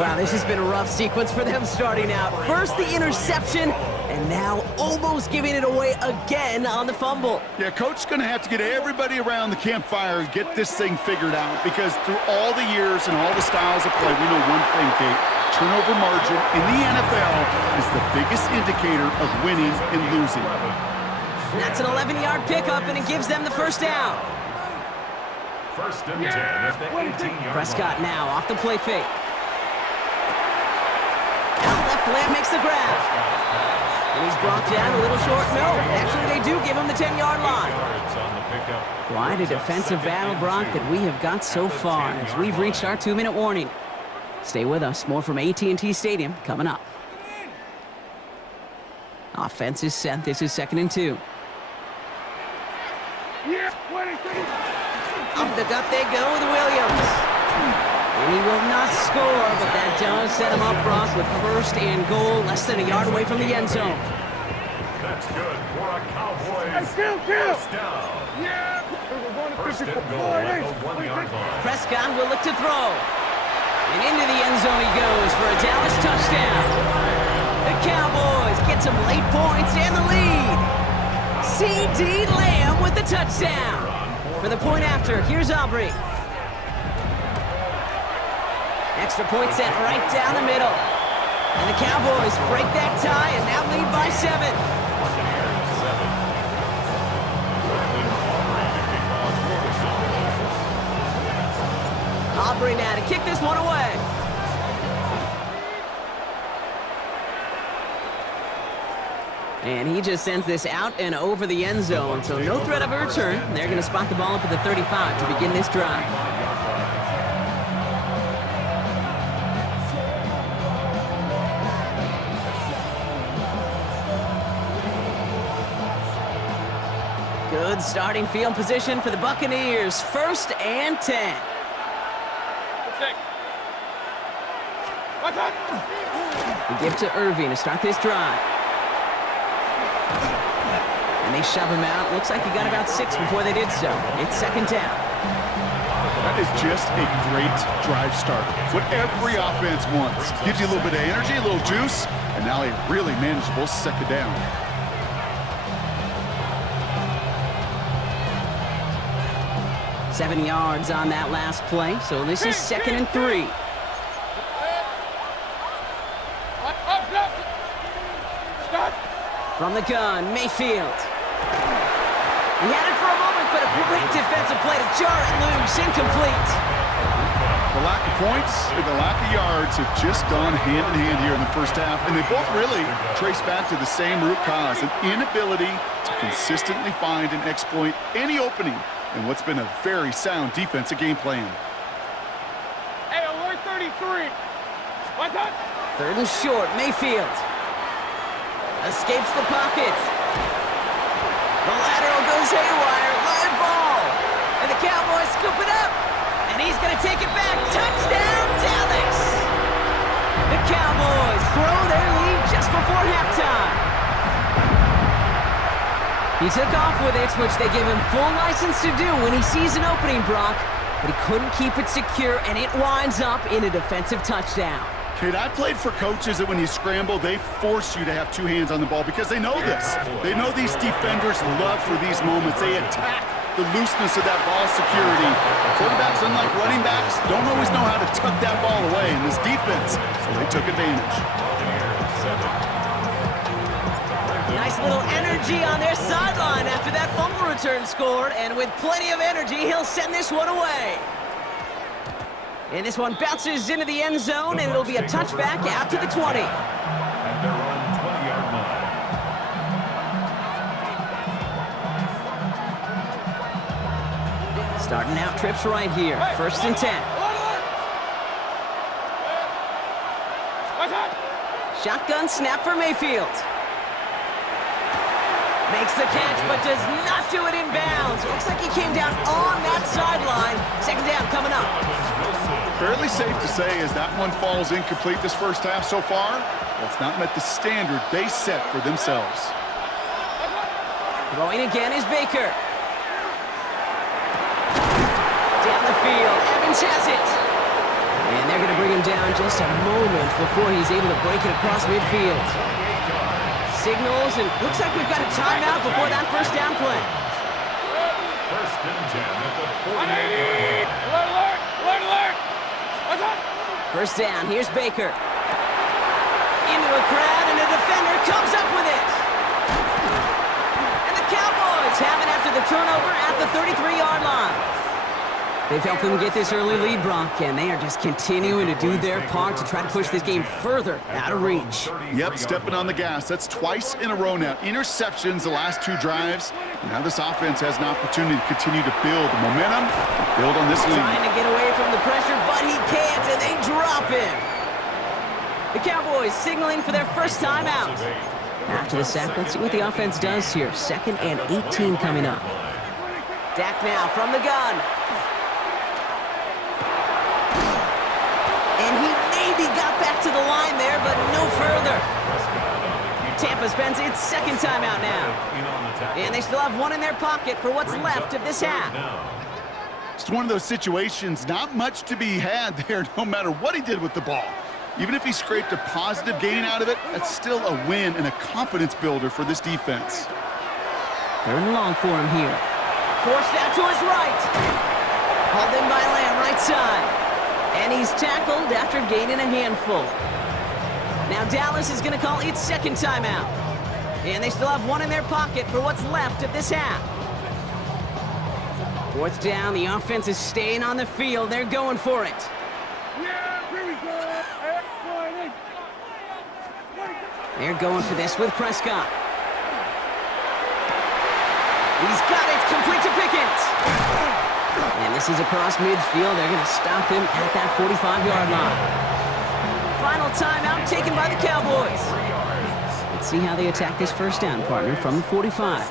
Wow, this has been a rough sequence for them starting out. First the interception, and now almost giving it away again on the fumble. Yeah, Coach's going to have to get everybody around the campfire and get this thing figured out, because through all the years and all the styles of play, we know one thing, Kate. Turnover margin in the NFL is the biggest indicator of winning and losing. And that's an 11-yard pickup, and it gives them the 1st down. 1st and 10 at the 18-yard Prescott line. now off the play fake. Out left, Lamb makes the grab. And he's brought down a little short. No, actually they do give him the 10-yard line. Quite a defensive battle, Brock, that we have got so far as we've reached our 2-minute warning. Stay with us. More from AT&T Stadium coming up. Offense is set. This is 2nd and 2. Up the gut they go with Williams. And he will not score, but that does set him up, Brock, with 1st and goal, less than a yard away from the end zone. That's good for a Cowboys. Kill. 1st down. Yeah. 1st and goal at the 1-yard line. Prescott will look to throw. And into the end zone he goes for a Dallas touchdown. The Cowboys get some late points and the lead. C.D. Lamb with the touchdown. For the point after, here's Aubrey. Extra point set right down the middle. And the Cowboys break that tie and now lead by 7. Aubrey now to kick this one away. And he just sends this out and over the end zone, so no threat of a return. They're going to spot the ball up at the 35 to begin this drive. Good starting field position for the Buccaneers. 1st and 10. We give to Irving to start this drive. And And they shove him out. Looks like he got about 6 before they did so. It's second down. That is just a great drive starter. What every offense wants. Gives you a little bit of energy, a little juice, and now a really manageable second down. Seven yards on that last play, so this is 2nd and 3. From the gun, Mayfield. He had it for a moment, but a great defensive play to jar it loose, incomplete. The lack of points and the lack of yards have just gone hand in hand here in the first half, and they both really trace back to the same root cause, an inability to consistently find and exploit any opening in what's been a very sound defensive game plan. Hey, alert 33. What's up? 3rd and short, Mayfield. Escapes the pocket. The lateral goes haywire, live ball. And the Cowboys scoop it up. And he's going to take it back. Touchdown, Dallas! The Cowboys grow their lead just before halftime. He took off with it, which they give him full license to do when he sees an opening, Brock. But he couldn't keep it secure, and it winds up in a defensive touchdown. Kate, I played for coaches that when you scramble, they force you to have 2 hands on the ball because they know this. They know these defenders love for these moments. They attack the looseness of that ball security. Quarterbacks, unlike running backs, don't always know how to tuck that ball away in this defense, so they took advantage. Nice little energy on their sideline after that fumble return scored, and with plenty of energy, he'll send this one away. And this one bounces into the end zone, and it'll be a touchback out to the 20. At their own 20-yard line. Starting out trips right here. 1st and 10. Shotgun snap for Mayfield. Makes the catch, but does not do it in bounds. Looks like he came down on that sideline. Second down coming up. Fairly safe to say as that one falls incomplete this first half so far, well, it's not met the standard they set for themselves. Throwing again is Baker. Down the field, Evans has it. And they're going to bring him down just a moment before he's able to break it across midfield. Signals, and looks like we've got a timeout before that first down play. 1st and 10 at the 48-yard line. Alert! What's up? First down, here's Baker. Into a crowd, and a defender comes up with it. And the Cowboys have it after the turnover at the 33-yard line. They've helped them get this early lead, Brock, and they are just continuing to do their part to try to push this game further out of reach. Yep, stepping on the gas. That's twice in a row now. Interceptions the last 2 drives. Now this offense has an opportunity to continue to build momentum, build on this lead. Trying to get away from the pressure, but he can't, and they drop him. The Cowboys signaling for their first time out. After the sack, let's see what the offense does here. 2nd and 18 coming up. Dak now from the gun. And he maybe got back to the line there, but no further. Tampa spends its 2nd timeout now. And they still have 1 in their pocket for what's left of this half. It's one of those situations, not much to be had there, no matter what he did with the ball. Even if he scraped a positive gain out of it, that's still a win and a confidence builder for this defense. 3rd and long for him here. Forced out to his right. Hauled in by Lamb, right side. And he's tackled after gaining a handful. Now Dallas is going to call its 2nd timeout. And they still have 1 in their pocket for what's left of this half. 4th down, the offense is staying on the field. They're going for it. Yeah, here we go. They're going for this with Prescott. He's got it, complete to Pickens. And this is across midfield. They're going to stop him at that 45-yard line. Final timeout taken by the Cowboys. Let's see how they attack this first down, partner, from the 45.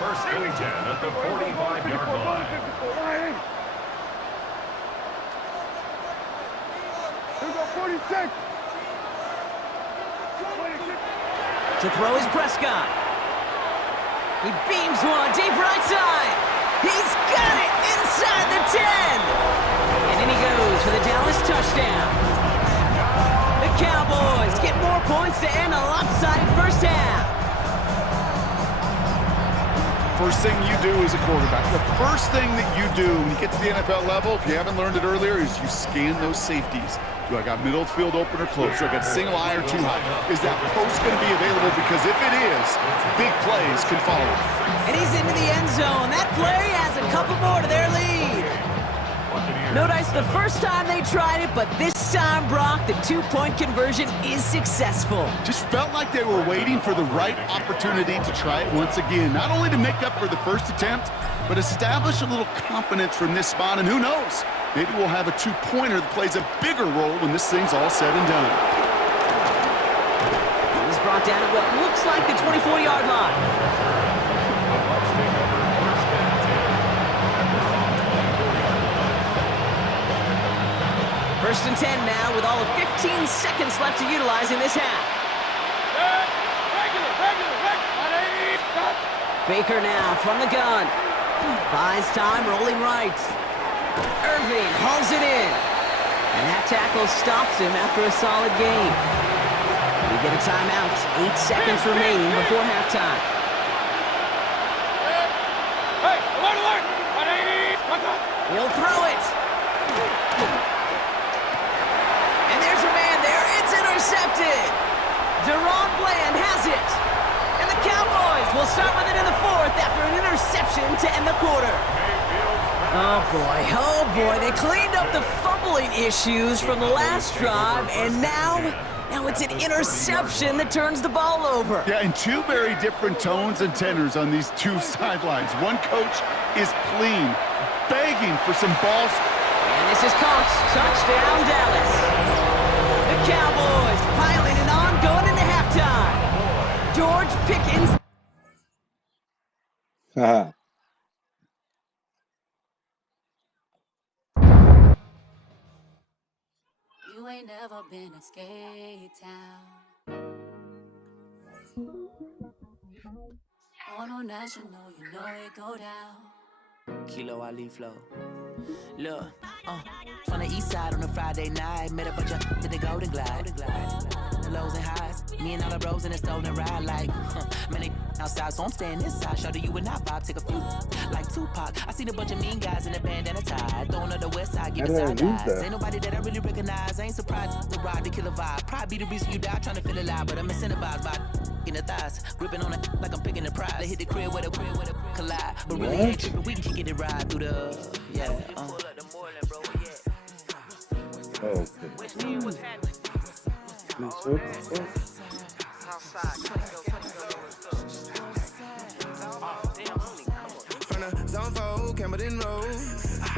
1st and 10 at the 45-yard line. Here we go, 46. To throw is Prescott. He beams one deep right side. He's got it inside the 10. And in he goes for the Dallas touchdown. The Cowboys get more points to end a lopsided first half. First thing you do as a quarterback, the first thing that you do when you get to the NFL level, if you haven't learned it earlier, is you scan those safeties. Do I got middle field open or close? Do I got single high or too high? Is that post going to be available? Because if it is, big plays can follow. And he's into the end zone. That play adds a couple more to their lead. No dice the first time they tried it, but this time, Brock, the two-point conversion is successful. Just felt like they were waiting for the right opportunity to try it once again. Not only to make up for the first attempt, but establish a little confidence from this spot. And who knows, maybe we'll have a two-pointer that plays a bigger role when this thing's all said and done. He's brought down at what looks like the 24-yard line. First and 10 now with all of 15 seconds left to utilize in this half. Baker now from the gun. Buys time, rolling right. Irving hauls it in. And that tackle stops him after a solid gain. We get a timeout. 8 seconds remaining before halftime. He'll throw it. Intercepted. Deron Bland has it. And the Cowboys will start with it in the fourth after an interception to end the quarter. Oh boy. They cleaned up the fumbling issues from the last drive, and now it's an interception that turns the ball over. Yeah, and two very different tones and tenors on these two sidelines. One coach is clean, begging for some balls. And this is Cox. Touchdown, Dallas. The Cowboys piling it on, going into halftime. George Pickens. You ain't never been a skate town. On a national, you know it go down. Kilo Ali flow. Look, from the east side on a Friday night, met a bunch of to the Golden Glide. The lows and highs, me and all the bros in the stolen ride like, man, they outside, so I'm staying this side. Show you and I vibe, take a few like Tupac. I seen a bunch of mean guys in the bandana tie, throwing up the west side, giving side eyes. Ain't nobody that I really recognize. I ain't surprised to ride the killer vibe. Probably be the reason you die trying to feel alive, but I'm incentivized by in the thighs, gripping on it like I'm picking the prize. They hit the crib with a collide, but really ain't tripping. We can kick it right through the From the zone 4, Campbellton Road.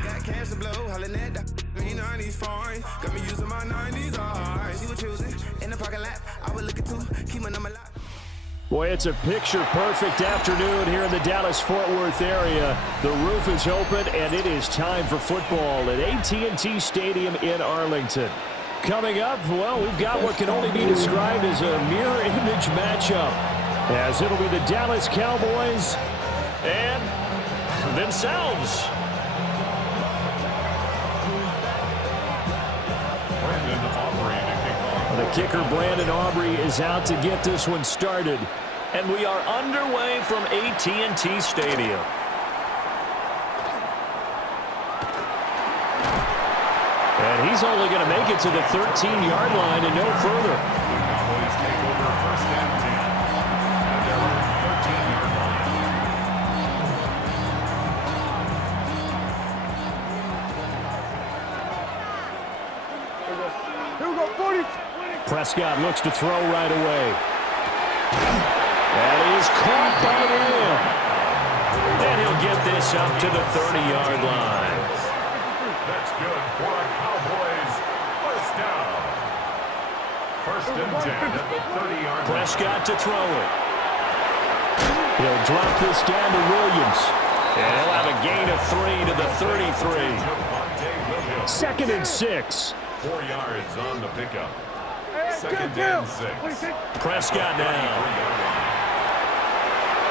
Got cash to blow, hollering at the green 90s foreign. Got me using my 90s, alright. She was choosing in the parking lot. I was looking to keep my number locked. Boy, it's a picture-perfect afternoon here in the Dallas-Fort Worth area. The roof is open, and it is time for football at AT&T Stadium in Arlington. Coming up, well, we've got what can only be described as a mirror image matchup, as it'll be the Dallas Cowboys and themselves. The kicker, Brandon Aubrey, is out to get this one started. And we are underway from AT&T Stadium. And he's only going to make it to the 13-yard line and no further. Cowboys take over first and 10 at their own 13-yard line. Here we go, 40. Prescott looks to throw right away. And he is caught by him. And he'll get this up to the 30-yard line. That's good for a Cowboys first down. First and 10 at the 30-yard line. Prescott to throw it. He'll drop this down to Williams. And he'll have a gain of 3 to the 33. Second and 6. 4 yards on the pickup. Second and 6. Prescott now.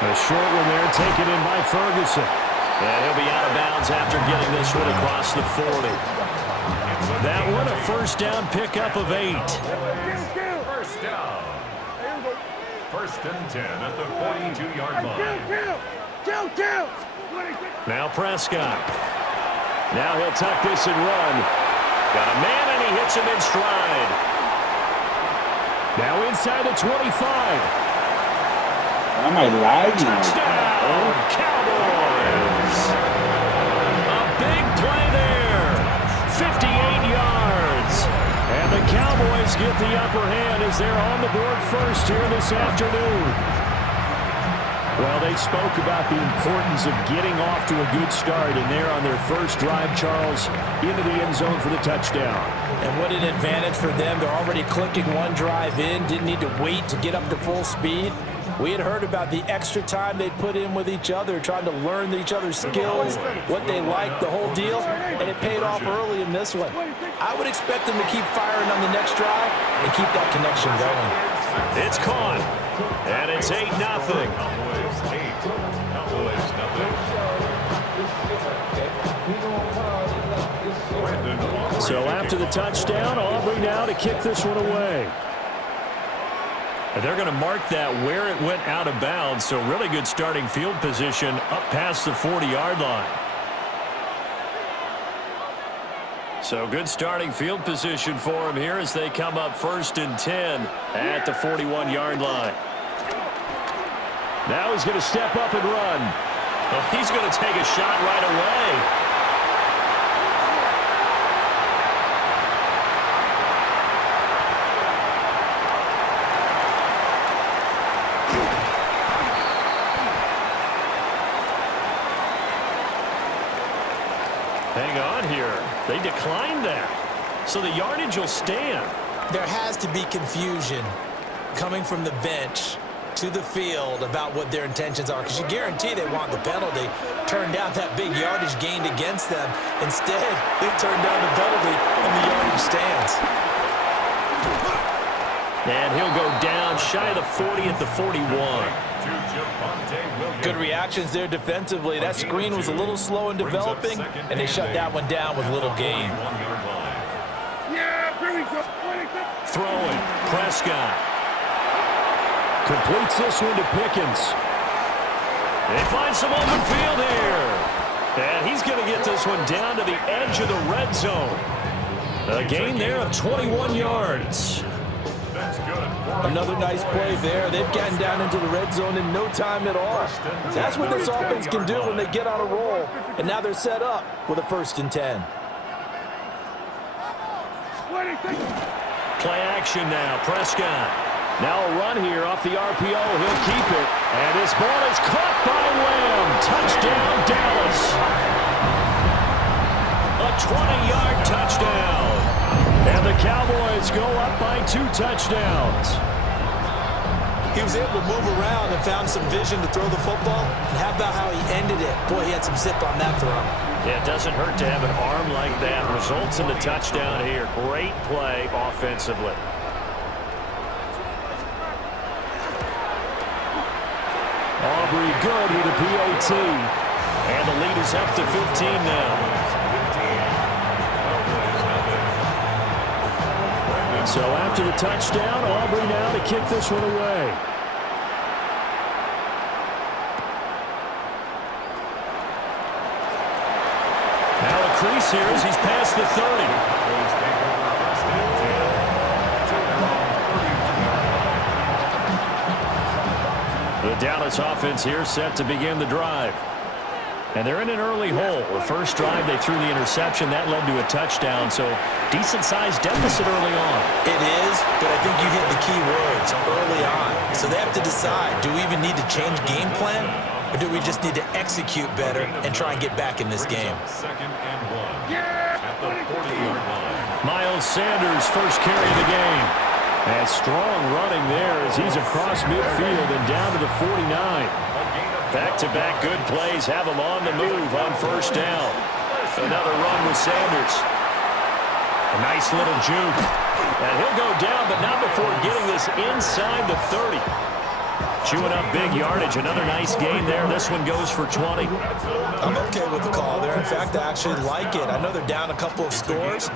A short one there taken in by Ferguson. And he'll be out of bounds after getting this one across the 40. That one a first down pickup of 8. First down. First and 10 at the 42-yard line. Now Prescott. Now he'll tuck this and run. Got a man, and he hits him in stride. Now inside the 25. Am I lagging? Touchdown, Cowboys! A big play there. 58 yards. And the Cowboys get the upper hand as they're on the board first here this afternoon. Well, they spoke about the importance of getting off to a good start, and they're on their first drive, Charles, into the end zone for the touchdown. And what an advantage for them. They're already clicking one drive in, didn't need to wait to get up to full speed. We had heard about the extra time they put in with each other, trying to learn each other's skills, what they liked, the whole deal, and it paid off early in this one. I would expect them to keep firing on the next drive and keep that connection going. It's caught, and it's 8-0. So after the touchdown, Aubrey now to kick this one away. And they're going to mark that where it went out of bounds, so really good starting field position up past the 40-yard line. So good starting field position for him here as they come up first and 10 at the 41-yard line. Now he's going to step up and run. Well, he's going to take a shot right away. Hang on here. They declined that. So the yardage will stand. There has to be confusion coming from the bench to the field about what their intentions are, because you guarantee they want the penalty. Turn down that big yardage gained against them. Instead, they turn down the penalty and the yardage stands. And he'll go down shy of the 40 at the 41. Good reactions there defensively. That screen was a little slow in developing, and they shut that one down with little gain. Throwing, Prescott. Completes this one to Pickens. They find some open field here. And he's going to get this one down to the edge of the red zone. A gain there of 21 yards. Another nice play there. They've gotten down into the red zone in no time at all. That's what this offense can do when they get on a roll. And now they're set up with a 1st and 10. Play action now. Prescott. Now a run here off the RPO. He'll keep it. And this ball is caught by Lamb. Touchdown, Dallas. A 20-yard touchdown. And the Cowboys go up by 2 touchdowns. He was able to move around and found some vision to throw the football. And how about how he ended it? Boy, he had some zip on that throw. Yeah, it doesn't hurt to have an arm like that. Results in the touchdown here. Great play offensively. Aubrey good with a PAT. And the lead is up to 15 now. So after the touchdown, Aubrey now to kick this one away. Now a crease here as he's past the 30. The Dallas offense here set to begin the drive. And they're in an early hole. The first drive, they threw the interception. That led to a touchdown, so decent-sized deficit early on. It is, but I think you hit the key words, early on. So they have to decide, do we even need to change game plan, or do we just need to execute better and try and get back in this game? Miles Sanders, first carry of the game. And strong running there as he's across midfield and down to the 49. Back-to-back good plays have him on the move on first down. Another run with Sanders. A nice little juke. And he'll go down, but not before getting this inside the 30. Chewing up big yardage. Another nice gain there. This one goes for 20. I'm okay with the call there. In fact, I actually like it. I know they're down a couple of scores,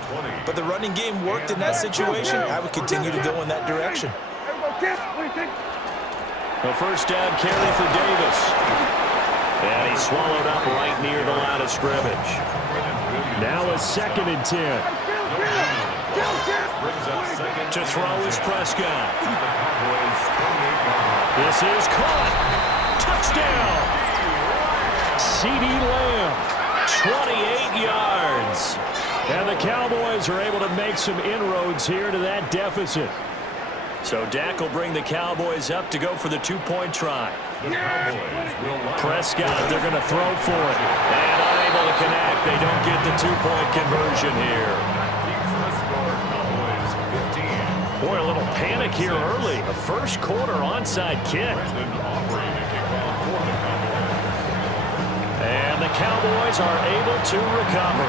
but the running game worked in that situation. I would continue to go in that direction. A first down carry for Davis. And he swallowed up right near the line of scrimmage. Now a 2nd and 10. To throw is Prescott. This is caught. Touchdown. CeeDee Lamb, 28 yards. And the Cowboys are able to make some inroads here to that deficit. So Dak will bring the Cowboys up to go for the 2-point try. Prescott, they're going to throw for it. And unable to connect. They don't get the 2-point conversion here. Boy, a little panic here early. A first quarter onside kick. And the Cowboys are able to recover.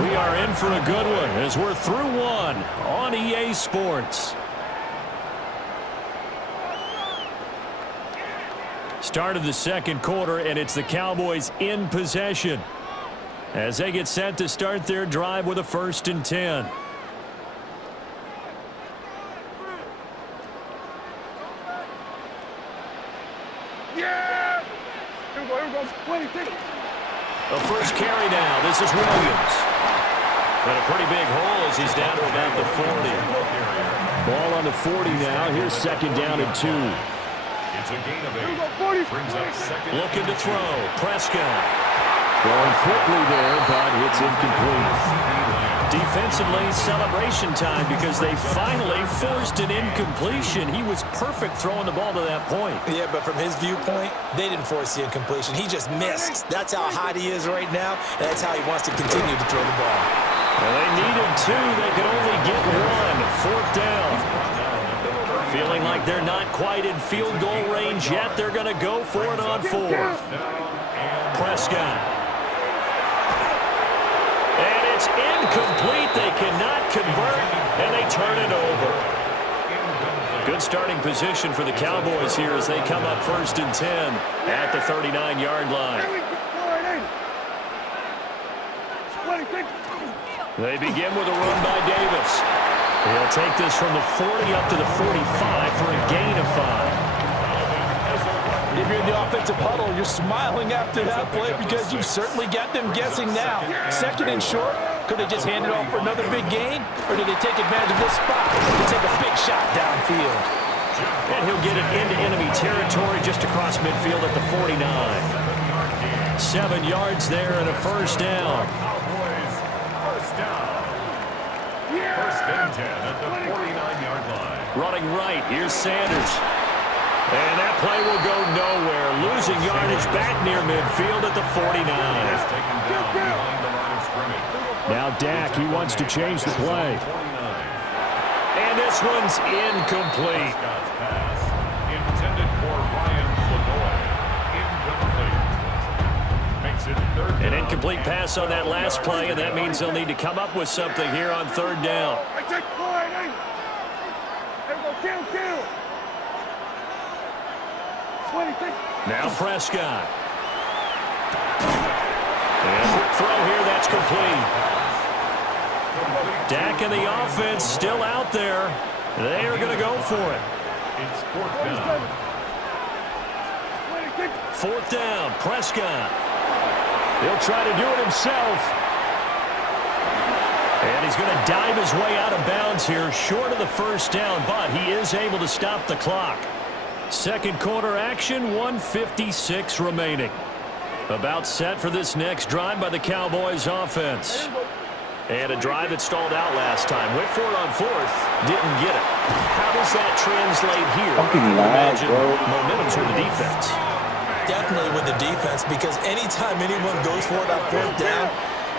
We are in for a good one as we're through one on EA Sports. Start of the second quarter, and it's the Cowboys in possession as they get set to start their drive with a 1st and 10. Yeah! Here we go. A first carry now. This is Williams. But a pretty big hole as he's down to about the 40. Ball on the 40 now. Here's 2nd down and 2. It's a gain of 8. Brings up 2nd. Looking to throw. Prescott. Throwing quickly there, but it's incomplete. Defensively, celebration time because they finally forced an incompletion. He was perfect throwing the ball to that point. Yeah, but from his viewpoint, they didn't force the incompletion. He just missed. That's how hot he is right now, and that's how he wants to continue to throw the ball. Well, they needed 2. They could only get 1. 4th down. Feeling like they're not quite in field goal range yet. They're going to go for it on 4th. Prescott. And it's incomplete. They cannot convert, and they turn it over. Good starting position for the Cowboys here as they come up 1st and 10 at the 39-yard line. They begin with a run by Davis. He'll take this from the 40 up to the 45 for a gain of 5. If you're in the offensive huddle, you're smiling after that play because you've certainly got them guessing now. 2nd and short, could they just hand it off for another big gain? Or did they take advantage of this spot to take a big shot downfield? And he'll get it into enemy territory just across midfield at the 49. 7 yards there and a first down. First down. 1st and 10 at the 49-yard line. Running right, here's Sanders. And that play will go nowhere. Losing yardage back near midfield at the 49. Now Dak, he wants to change the play. And this one's incomplete. Intended for Ryan Flagoy. Incomplete. Makes it 3rd down. An incomplete pass on that last play, and that means they'll need to come up with something here on 3rd down. Now Prescott. And quick throw here, that's complete. Dak and the offense still out there. They are going to go for it. It's 4th down. 4th down, Prescott. He'll try to do it himself. And he's going to dive his way out of bounds here, short of the first down, but he is able to stop the clock. Second quarter action, 1:56 remaining. About set for this next drive by the Cowboys offense. And a drive that stalled out last time. Went for it on 4th, didn't get it. How does that translate here? I imagine momentum's with the defense. Definitely with the defense, because anytime anyone goes for it on 4th down,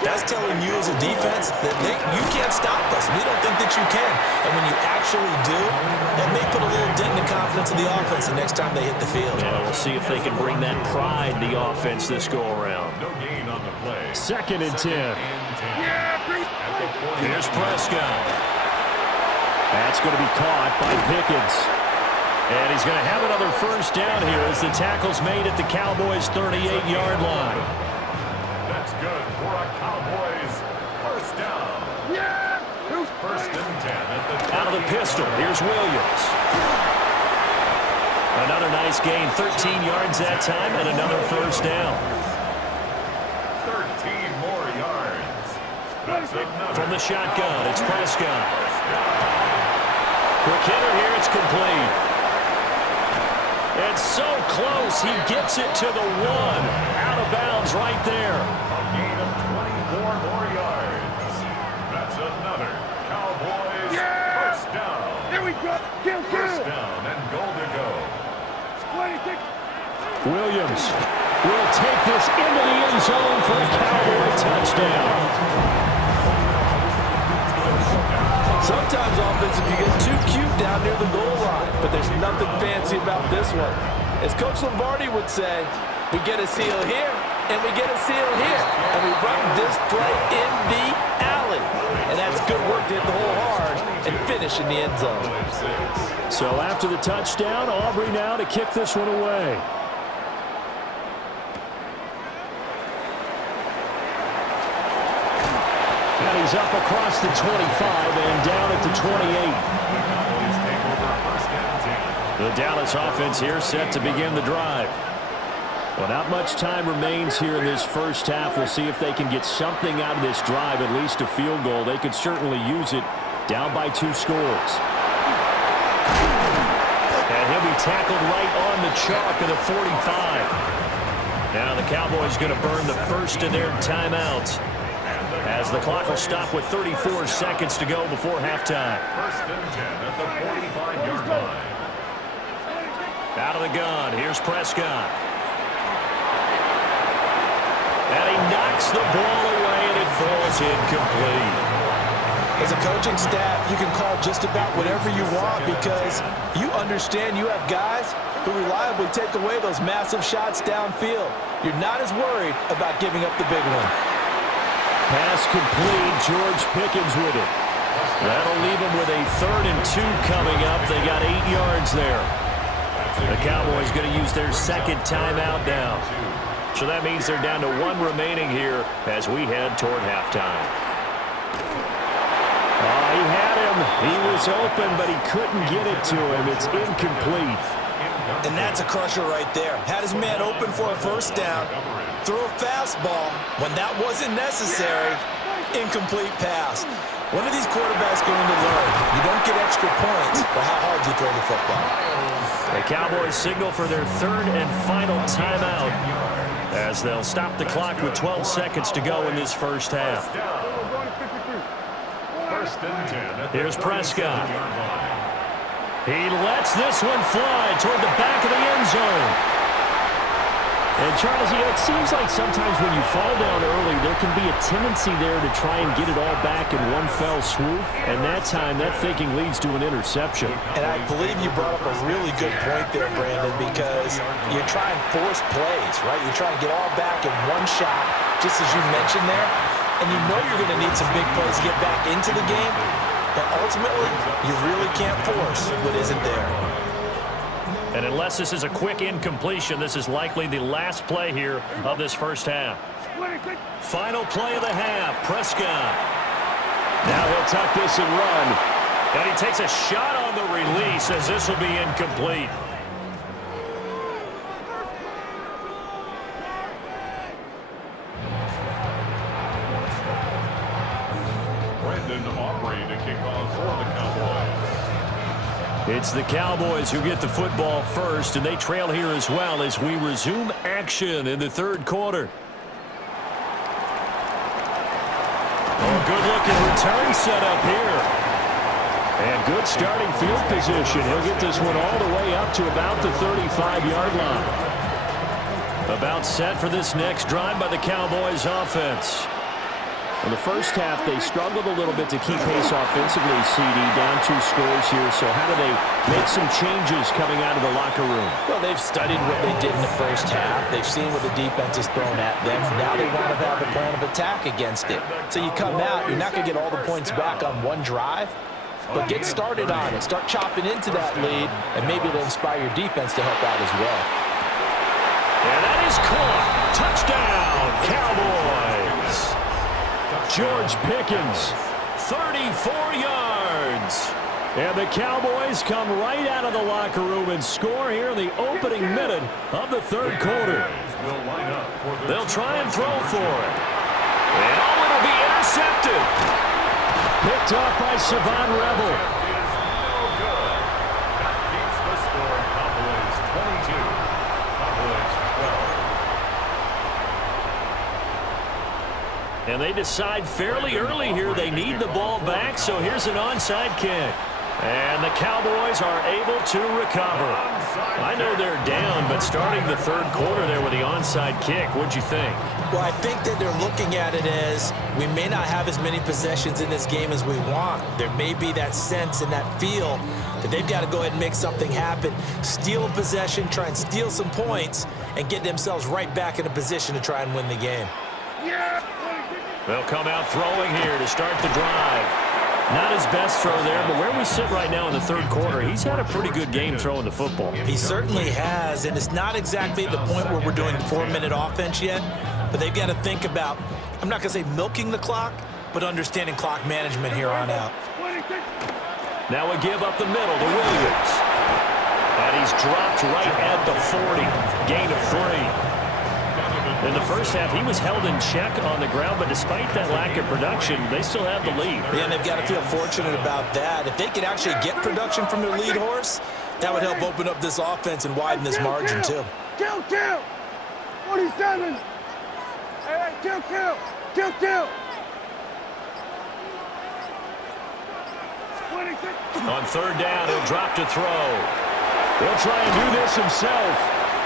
that's telling you as a defense that you can't stop us. We don't think that you can. And when you actually do, that may put a little dent in the confidence of the offense the next time they hit the field. Yeah, we'll see if they can bring that pride to the offense this go-around. No gain on the play. 2nd and 10. Here's Prescott. That's going to be caught by Pickens. And he's going to have another first down here as the tackle's made at the Cowboys' 38-yard line. That's good for a Cowboys first down. Yeah! First and 10 at the out of the pistol. Here's Williams. Another nice gain, 13 yards that time, and another first down. 13 more yards. That's another. From the shotgun, it's Prescott. Quick hitter here, it's complete. It's so close, he gets it to the 1. Out of bounds right there. A gain of 24 more yards. That's another Cowboys first down. Here we go. Kill. First down and goal to go. Williams will take this into the end zone for a Cowboy touchdown. Sometimes offensive can get too cute down near the goal line, but there's nothing fancy about this one. As Coach Lombardi would say, we get a seal here, and we get a seal here, and we run this play in the alley. And that's good work to hit the hole hard and finish in the end zone. So after the touchdown, Aubrey now to kick this one away. And he's up across the 25 and down at the 28. The Dallas offense here set to begin the drive. Well, not much time remains here in this first half. We'll see if they can get something out of this drive, at least a field goal. They could certainly use it down by 2 scores. And he'll be tackled right on the chalk of the 45. Now the Cowboys going to burn the first of their timeouts, as the clock will stop with 34 seconds to go before halftime. First and 10 at the 45-yard line. Out of the gun, here's Prescott. And he knocks the ball away, and it falls incomplete. As a coaching staff, you can call just about whatever you want because you understand you have guys who reliably take away those massive shots downfield. You're not as worried about giving up the big one. Pass complete, George Pickens with it. That'll leave him with a 3rd and 2 coming up. They got 8 yards there. The Cowboys going to use their second timeout now. So that means they're down to 1 remaining here as we head toward halftime. He had him. He was open, but he couldn't get it to him. It's incomplete. And that's a crusher right there. Had his man open for a first down. Threw a fastball when that wasn't necessary. Incomplete pass. When are these quarterbacks going to learn? You don't get extra points for how hard you throw the football. The Cowboys signal for their 3rd and final timeout as they'll stop the clock with 12 seconds to go in this first half. First and 10. Here's Prescott. He lets this one fly toward the back of the end zone. And Charles, it seems like sometimes when you fall down early, there can be a tendency there to try and get it all back in one fell swoop. And that time, that thinking leads to an interception. And I believe you brought up a really good point there, Brandon, because you try and force plays, right? You try and get all back in one shot, just as you mentioned there. And you know you're going to need some big plays to get back into the game. But ultimately, you really can't force what isn't there. And unless this is a quick incompletion, this is likely the last play here of this first half. Final play of the half, Prescott. Now he'll tuck this and run. And he takes a shot on the release as this will be incomplete. Brandon Aubrey to kick off for the Cowboys. It's the Cowboys who get the football first, and they trail here as well as we resume action in the 3rd quarter. Oh, good-looking return set up here. And good starting field position. He'll get this one all the way up to about the 35-yard line. About set for this next drive by the Cowboys offense. In the first half, they struggled a little bit to keep pace offensively, CD, down 2 scores here. So how do they make some changes coming out of the locker room? Well, they've studied what they did in the first half. They've seen what the defense has thrown at them. Now they want to have a plan of attack against it. So you come out, you're not going to get all the points back on one drive. but get started on it. Start chopping into that lead, and maybe it'll inspire your defense to help out as well. And that is caught. Touchdown, Cowboys. George Pickens, 34 yards. And the Cowboys come right out of the locker room and score here in the opening minute of the third quarter. They'll try and throw for it. And it'll be intercepted. Picked up by Savon Revel. That keeps the score. Cowboys 22. Cowboys 12. And they decide fairly early here they need the ball back, so here's an onside kick. And the Cowboys are able to recover. I know they're down, but starting the third quarter there with the onside kick, what'd you think? Well, I think that they're looking at it as we may not have as many possessions in this game as we want. There may be that sense and that feel that they've got to go ahead and make something happen, steal a possession, try and steal some points, and get themselves right back in a position to try and win the game. They'll come out throwing here to start the drive. Not his best throw there, but where we sit right now in the third quarter, he's had a pretty good game throwing the football. He certainly has, and it's not exactly at the point where we're doing 4-minute offense yet, but they've got to think about, I'm not going to say milking the clock, but understanding clock management here on out. Now a give up the middle to Williams. And he's dropped right at the 40. Gain of 3. In the first half, he was held in check on the ground, but despite that lack of production, they still have the lead. Yeah, and they've got to feel fortunate about that. If they could actually get production from their lead horse, that would help open up this offense and widen this margin, too. Kill! 47! Hey, kill! On third down, he'll drop to throw. He'll try and do this himself.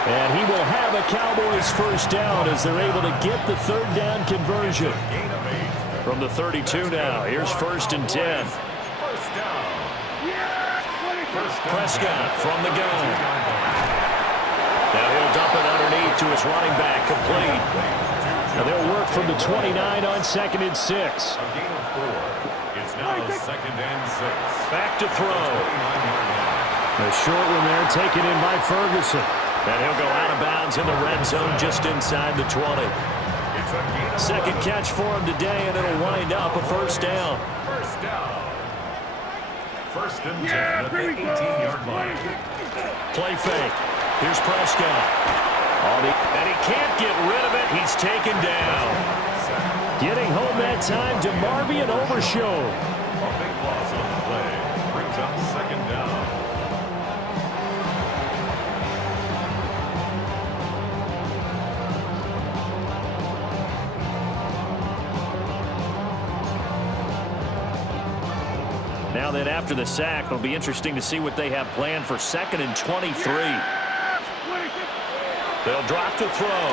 And he will have a Cowboys first down as they're able to get the third down conversion. From the 32 now, here's 1st and 10. Prescott from the gun. Now he'll dump it underneath to his running back, complete. Now they'll work from the 29 on 2nd and 6. A gain of 4. It's now 2nd and 6. Back to throw. A short one there taken in by Ferguson. And he'll go out of bounds in the red zone just inside the 20. Second catch for him today, and it'll wind up a first down. First down. 1st and 10 at the 18-yard line. Play fake. Here's Prescott. And he can't get rid of it. He's taken down. Getting home that time to Marvion Overshow. A big loss on the play. Brings up 2nd down. Now then, after the sack, it'll be interesting to see what they have planned for 2nd and 23. They'll drop to throw.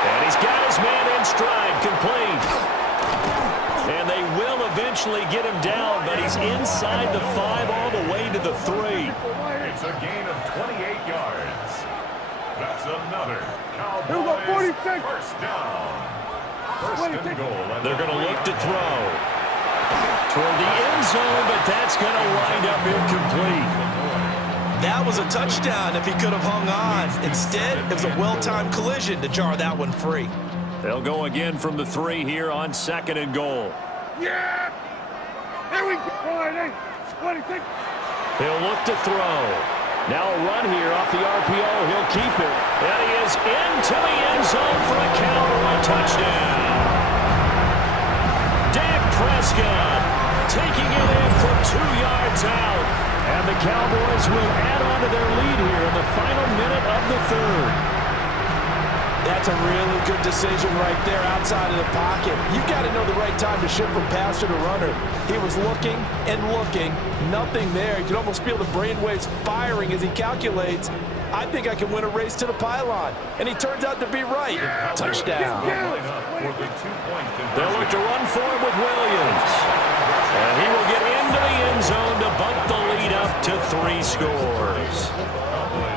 And he's got his man in stride, complete. And they will eventually get him down, but he's inside the 5 all the way to the 3. It's a gain of 28 yards. That's another Cowboys first down. 1st and goal. They're going to look to throw toward the end zone, but that's going to wind up incomplete. That was a touchdown if he could have hung on. Instead, it was a well-timed collision to jar that one free. They'll go again from the 3 here on 2nd and goal. Yeah! Here we go! 26! He'll look to throw. Now a run here off the RPO. He'll keep it. And he is into the end zone for a Cowboy touchdown. Dak Prescott taking it in from 2 yards out. And the Cowboys will add on to their lead here in the final minute of the 3rd. That's a really good decision right there outside of the pocket. You've got to know the right time to shift from passer to runner. He was looking and looking, nothing there. You can almost feel the brainwaves firing as he calculates, I think I can win a race to the pylon. And he turns out to be right. Touchdown. They'll look to run for it with Williams. And he will get into the end zone to bump the lead up to 3 scores.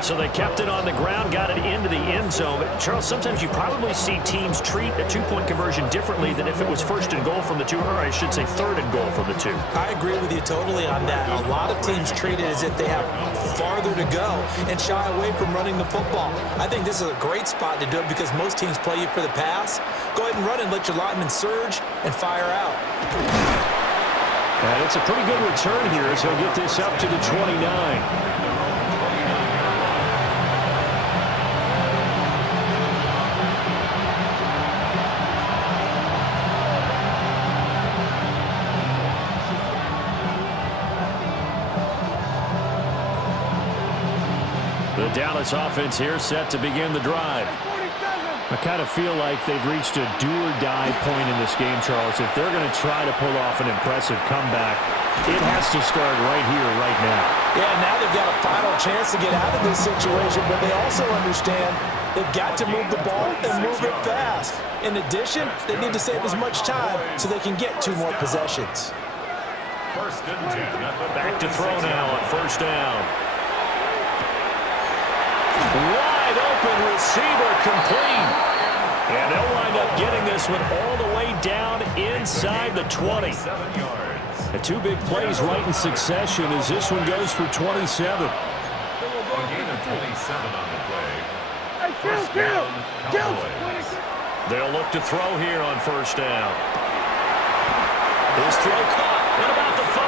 So they kept it on the ground, got it into the end zone. But Charles, sometimes you probably see teams treat a 2-point conversion differently than if it was first and goal from the 2, or I should say third and goal from the 2. I agree with you totally on that. A lot of teams treat it as if they have farther to go and shy away from running the football. I think this is a great spot to do it because most teams play you for the pass. Go ahead and run and let your lineman surge and fire out. And it's a pretty good return here as he'll get this up to the 29. The Dallas offense here set to begin the drive. I kind of feel like they've reached a do-or-die point in this game, Charles. If they're going to try to pull off an impressive comeback, it has to start right here, right now. Yeah, now they've got a final chance to get out of this situation, but they also understand they've got to move the ball and move it fast. In addition, they need to save as much time so they can get 2 more possessions. First and 10. Back to throw now on first down. Wide open receiver complete. And they'll wind up getting this one all the way down inside the 20. 7 yards. The 2 big plays right in succession as this one goes for 27. A gain of 27 on the play. Hey, kill! Cowboys. They'll look to throw here on first down. His throw caught at about the 5.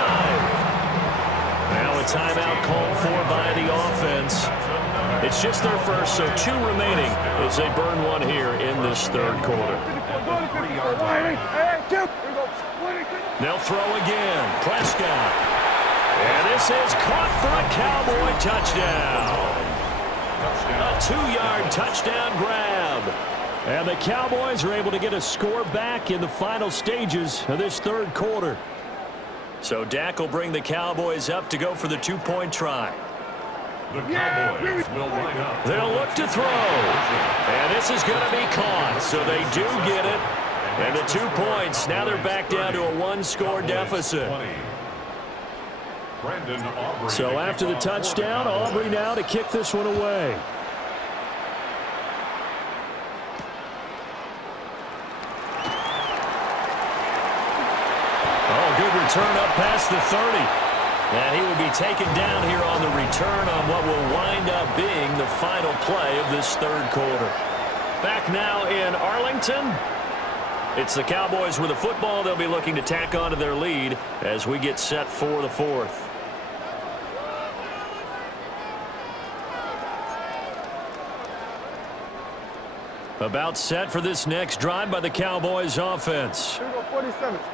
Now a timeout called for by the offense. It's just their first, so 2 remaining as they burn one here in this third quarter. They'll throw again. Prescott. And this is caught for a Cowboy touchdown. A 2-yard touchdown grab. And the Cowboys are able to get a score back in the final stages of this third quarter. So Dak will bring the Cowboys up to go for the 2-point try. The Cowboys will line up. They'll look to throw. And this is going to be caught. So they do get it. And the 2 points. Now they're back down to a 1-score deficit. So after the touchdown, Aubrey now to kick this one away. Oh, good return up past the 30. And he will be taken down here on the return on what will wind up being the final play of this third quarter. Back now in Arlington. It's the Cowboys with the football. They'll be looking to tack on to their lead as we get set for the 4th. About set for this next drive by the Cowboys offense.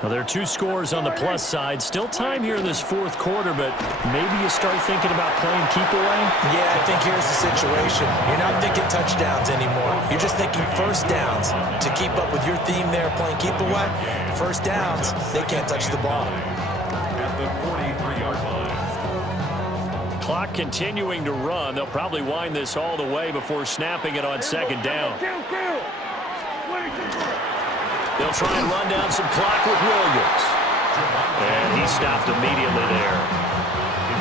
Well, there are 2 scores on the plus side. Still time here in this 4th quarter, but maybe you start thinking about playing keep away? Yeah, I think here's the situation. You're not thinking touchdowns anymore. You're just thinking first downs. To keep up with your theme there, playing keep away, first downs, they can't touch the ball. At the 43-yard line. Clock continuing to run. They'll probably wind this all the way before snapping it on second down. They'll try and run down some clock with Williams. And he stopped immediately there.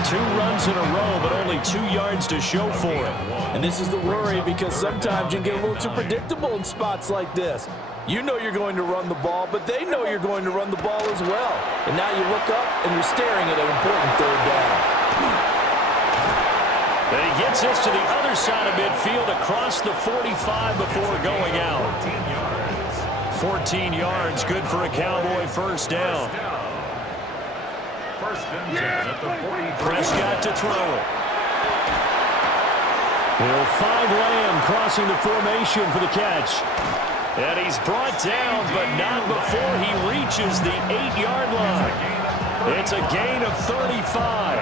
2 runs in a row, but only 2 yards to show for it. And this is the worry because sometimes you get a little too predictable in spots like this. You know you're going to run the ball, but they know you're going to run the ball as well. And now you look up and you're staring at an important third down. And he gets this to the other side of midfield across the 45 before going out. 14 yards, good for a Cowboy first down. First and 10 at the 40. Prescott to throw it. He'll find Lamb crossing the formation for the catch. And he's brought down, but not before he reaches the 8-yard line. It's a gain of 35.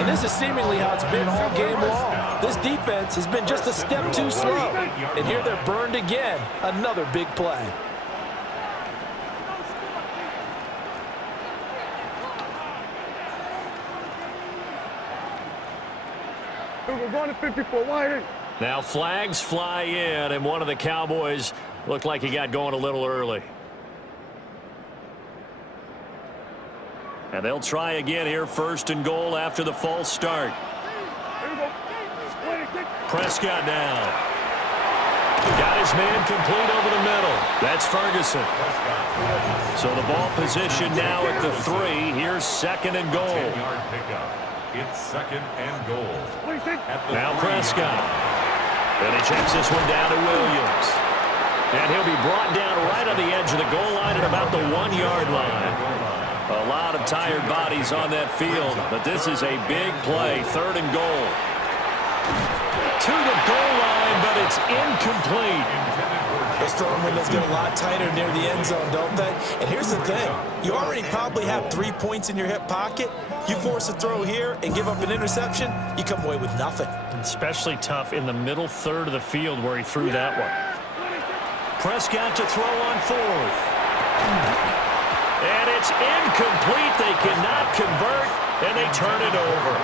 And this is seemingly how it's been all game long. This defense has been just a step too slow. And here they're burned again. Another big play. We're going to 54 wide. Now flags fly in, and one of the Cowboys looked like he got going a little early. And they'll try again here, 1st and goal after the false start. Prescott now. Got his man complete over the middle. That's Ferguson. So the ball position now at the 3. Here's 2nd and goal. 10-yard pickup. It's 2nd and goal. Now Prescott. And he checks this one down to Williams. And he'll be brought down right on the edge of the goal line at about the 1-yard line. A lot of tired bodies on that field, but this is a big play. 3rd and goal. To the goal line, but it's incomplete. Those throwing windows get a lot tighter near the end zone, don't they? And here's the thing. You already probably have 3 points in your hip pocket. You force a throw here and give up an interception, you come away with nothing. Especially tough in the middle 3rd of the field where he threw that one. Prescott to throw on 4th. And it's incomplete. They cannot convert, and they turn it over.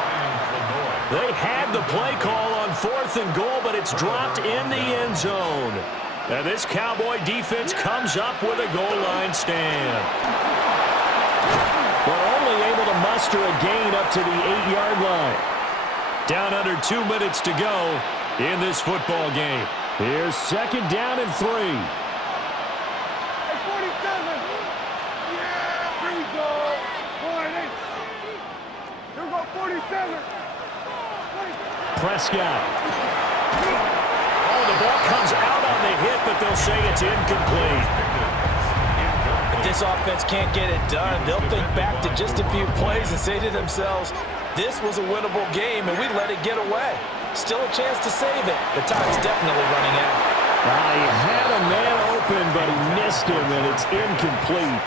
They had the play call on 4th and goal, but it's dropped in the end zone. And this Cowboy defense comes up with a goal line stand. But only able to muster a gain up to the 8-yard line. Down under 2 minutes to go in this football game. Here's 2nd down and 3. Hey, 47. Yeah, here we go. Boy, here we go, 47. Prescott. Oh, the ball comes out on the hit, but they'll say it's incomplete. If this offense can't get it done, they'll think back to just a few plays and say to themselves, this was a winnable game, and we let it get away. Still a chance to save it. The time's definitely running out. He had a man open, but he missed him, and it's incomplete.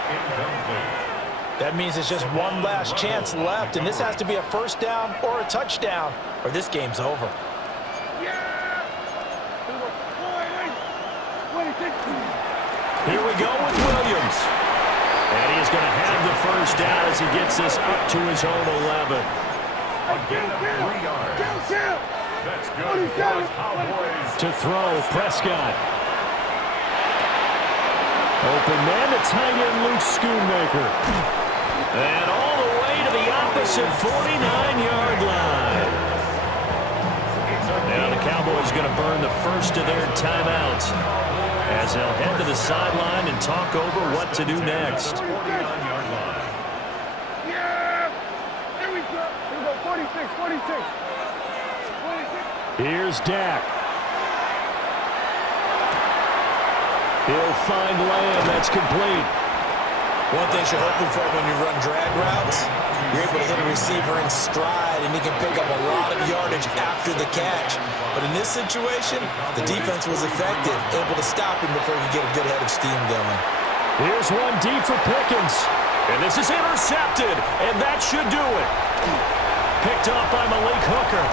That means it's just one last chance left, and this has to be a 1st down or a touchdown, or this game's over. Here we go with Williams. And he's going to have the 1st down as he gets this up to his own 11. Again, 3 yards. That's good for the Cowboys. To throw, Prescott. Open man to tight end Luke Schoonmaker. And all the way to the opposite 49-yard line. Now the Cowboys going to burn the first of their timeouts as they'll head to the sideline and talk over what to do next. 49-yard line. Yeah! Here we go. Here we go, 46, 46. Here's Dak. He'll find Lamb. That's complete. One thing you're hoping for when you run drag routes, you're able to hit a receiver in stride, and he can pick up a lot of yardage after the catch. But in this situation, the defense was effective, able to stop him before he could get a good head of steam going. Here's one deep for Pickens. And this is intercepted, and that should do it. Picked up by Malik Hooker.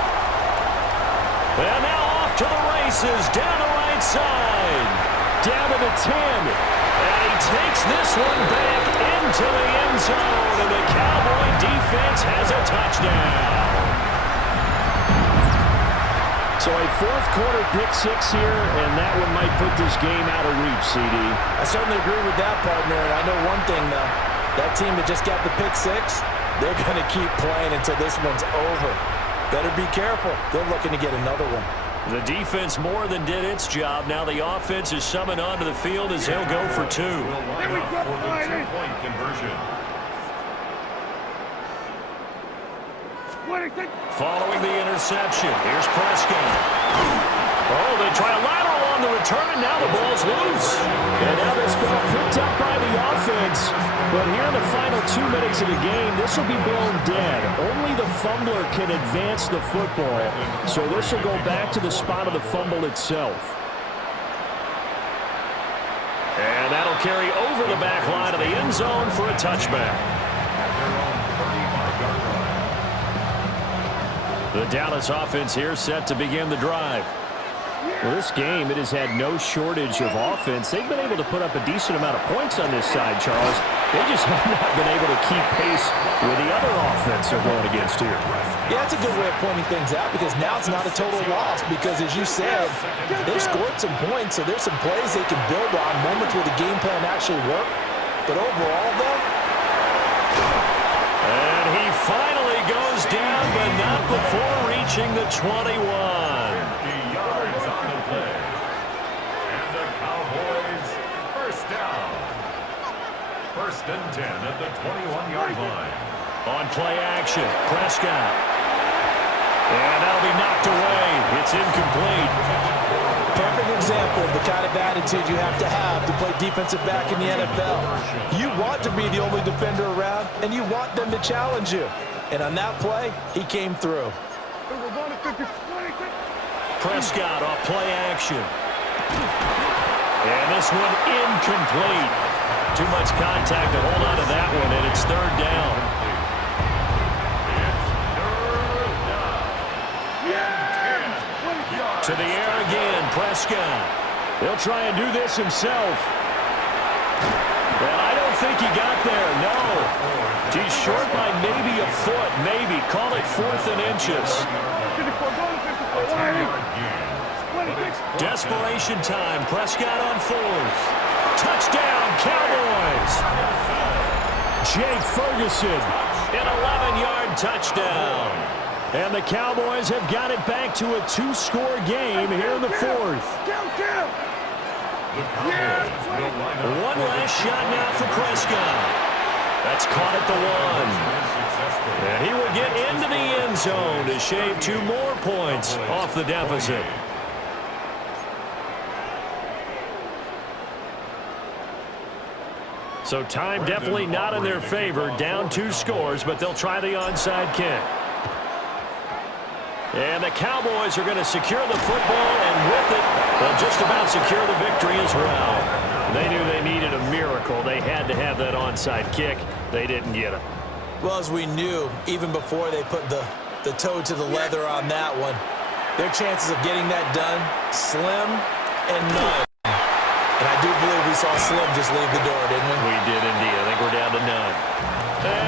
And now off to the races, down the right side. Down to the 10. And he takes this one back into the end zone, and the Cowboy defense has a touchdown. So a 4th quarter pick-6 here, and that one might put this game out of reach, CD. I certainly agree with that, partner, and I know one thing, though. That team that just got the pick-6, they're going to keep playing until this one's over. Better be careful. They're looking to get another one. The defense more than did its job. Now the offense is summoned onto the field as they'll go for 2. Will line up for the 2-point conversion. Following the interception, here's Prescott. Oh, they try a lateral on the return, and now the ball's loose. And now this ball picked up by the offense. But here in the final 2 minutes of the game, this will be blown dead. Only the fumbler can advance the football. So this will go back to the spot of the fumble itself. And that'll carry over the back line of the end zone for a touchback. The Dallas offense here set to begin the drive. Well, this game, it has had no shortage of offense. They've been able to put up a decent amount of points on this side, Charles. They just have not been able to keep pace with the other offense they're going against here. Yeah, that's a good way of pointing things out because now it's not a total loss because, as you said, they've scored some points, so there's some plays they can build on, moments where the game plan actually worked. But overall, though, up before reaching the 21. 50 yards on the play. And the Cowboys first down. First and 10 at the 21-yard line. On play action, Prescott. And that'll be knocked away. It's incomplete. Perfect example of the kind of attitude you have to play defensive back in the NFL. You want to be the only defender around, and you want them to challenge you. And on that play, he came through. Prescott off play action. And this one incomplete. Too much contact to hold on to that one, and it's third down. To the air again, Prescott. He'll try and do this himself. And I don't think he got there, no. He's short by maybe a foot, maybe. Call it 4th and inches. Desperation time. Prescott on 4th. Touchdown, Cowboys. Jake Ferguson, an 11-yard touchdown. And the Cowboys have got it back to a 2-score game here in the 4th. One last shot now for Prescott. That's caught at the 1. And he will get into the end zone to shave 2 more points off the deficit. So time definitely not in their favor. Down 2 scores, but they'll try the onside kick. And the Cowboys are going to secure the football, and with it, they'll just about secure the victory as well. They knew they needed a miracle. They had to have that onside kick. They didn't get it. Well, as we knew, even before they put the toe to the leather on that one, their chances of getting that done, slim and none. And I do believe we saw Slim just leave the door, didn't we? We did indeed. I think we're down to none. And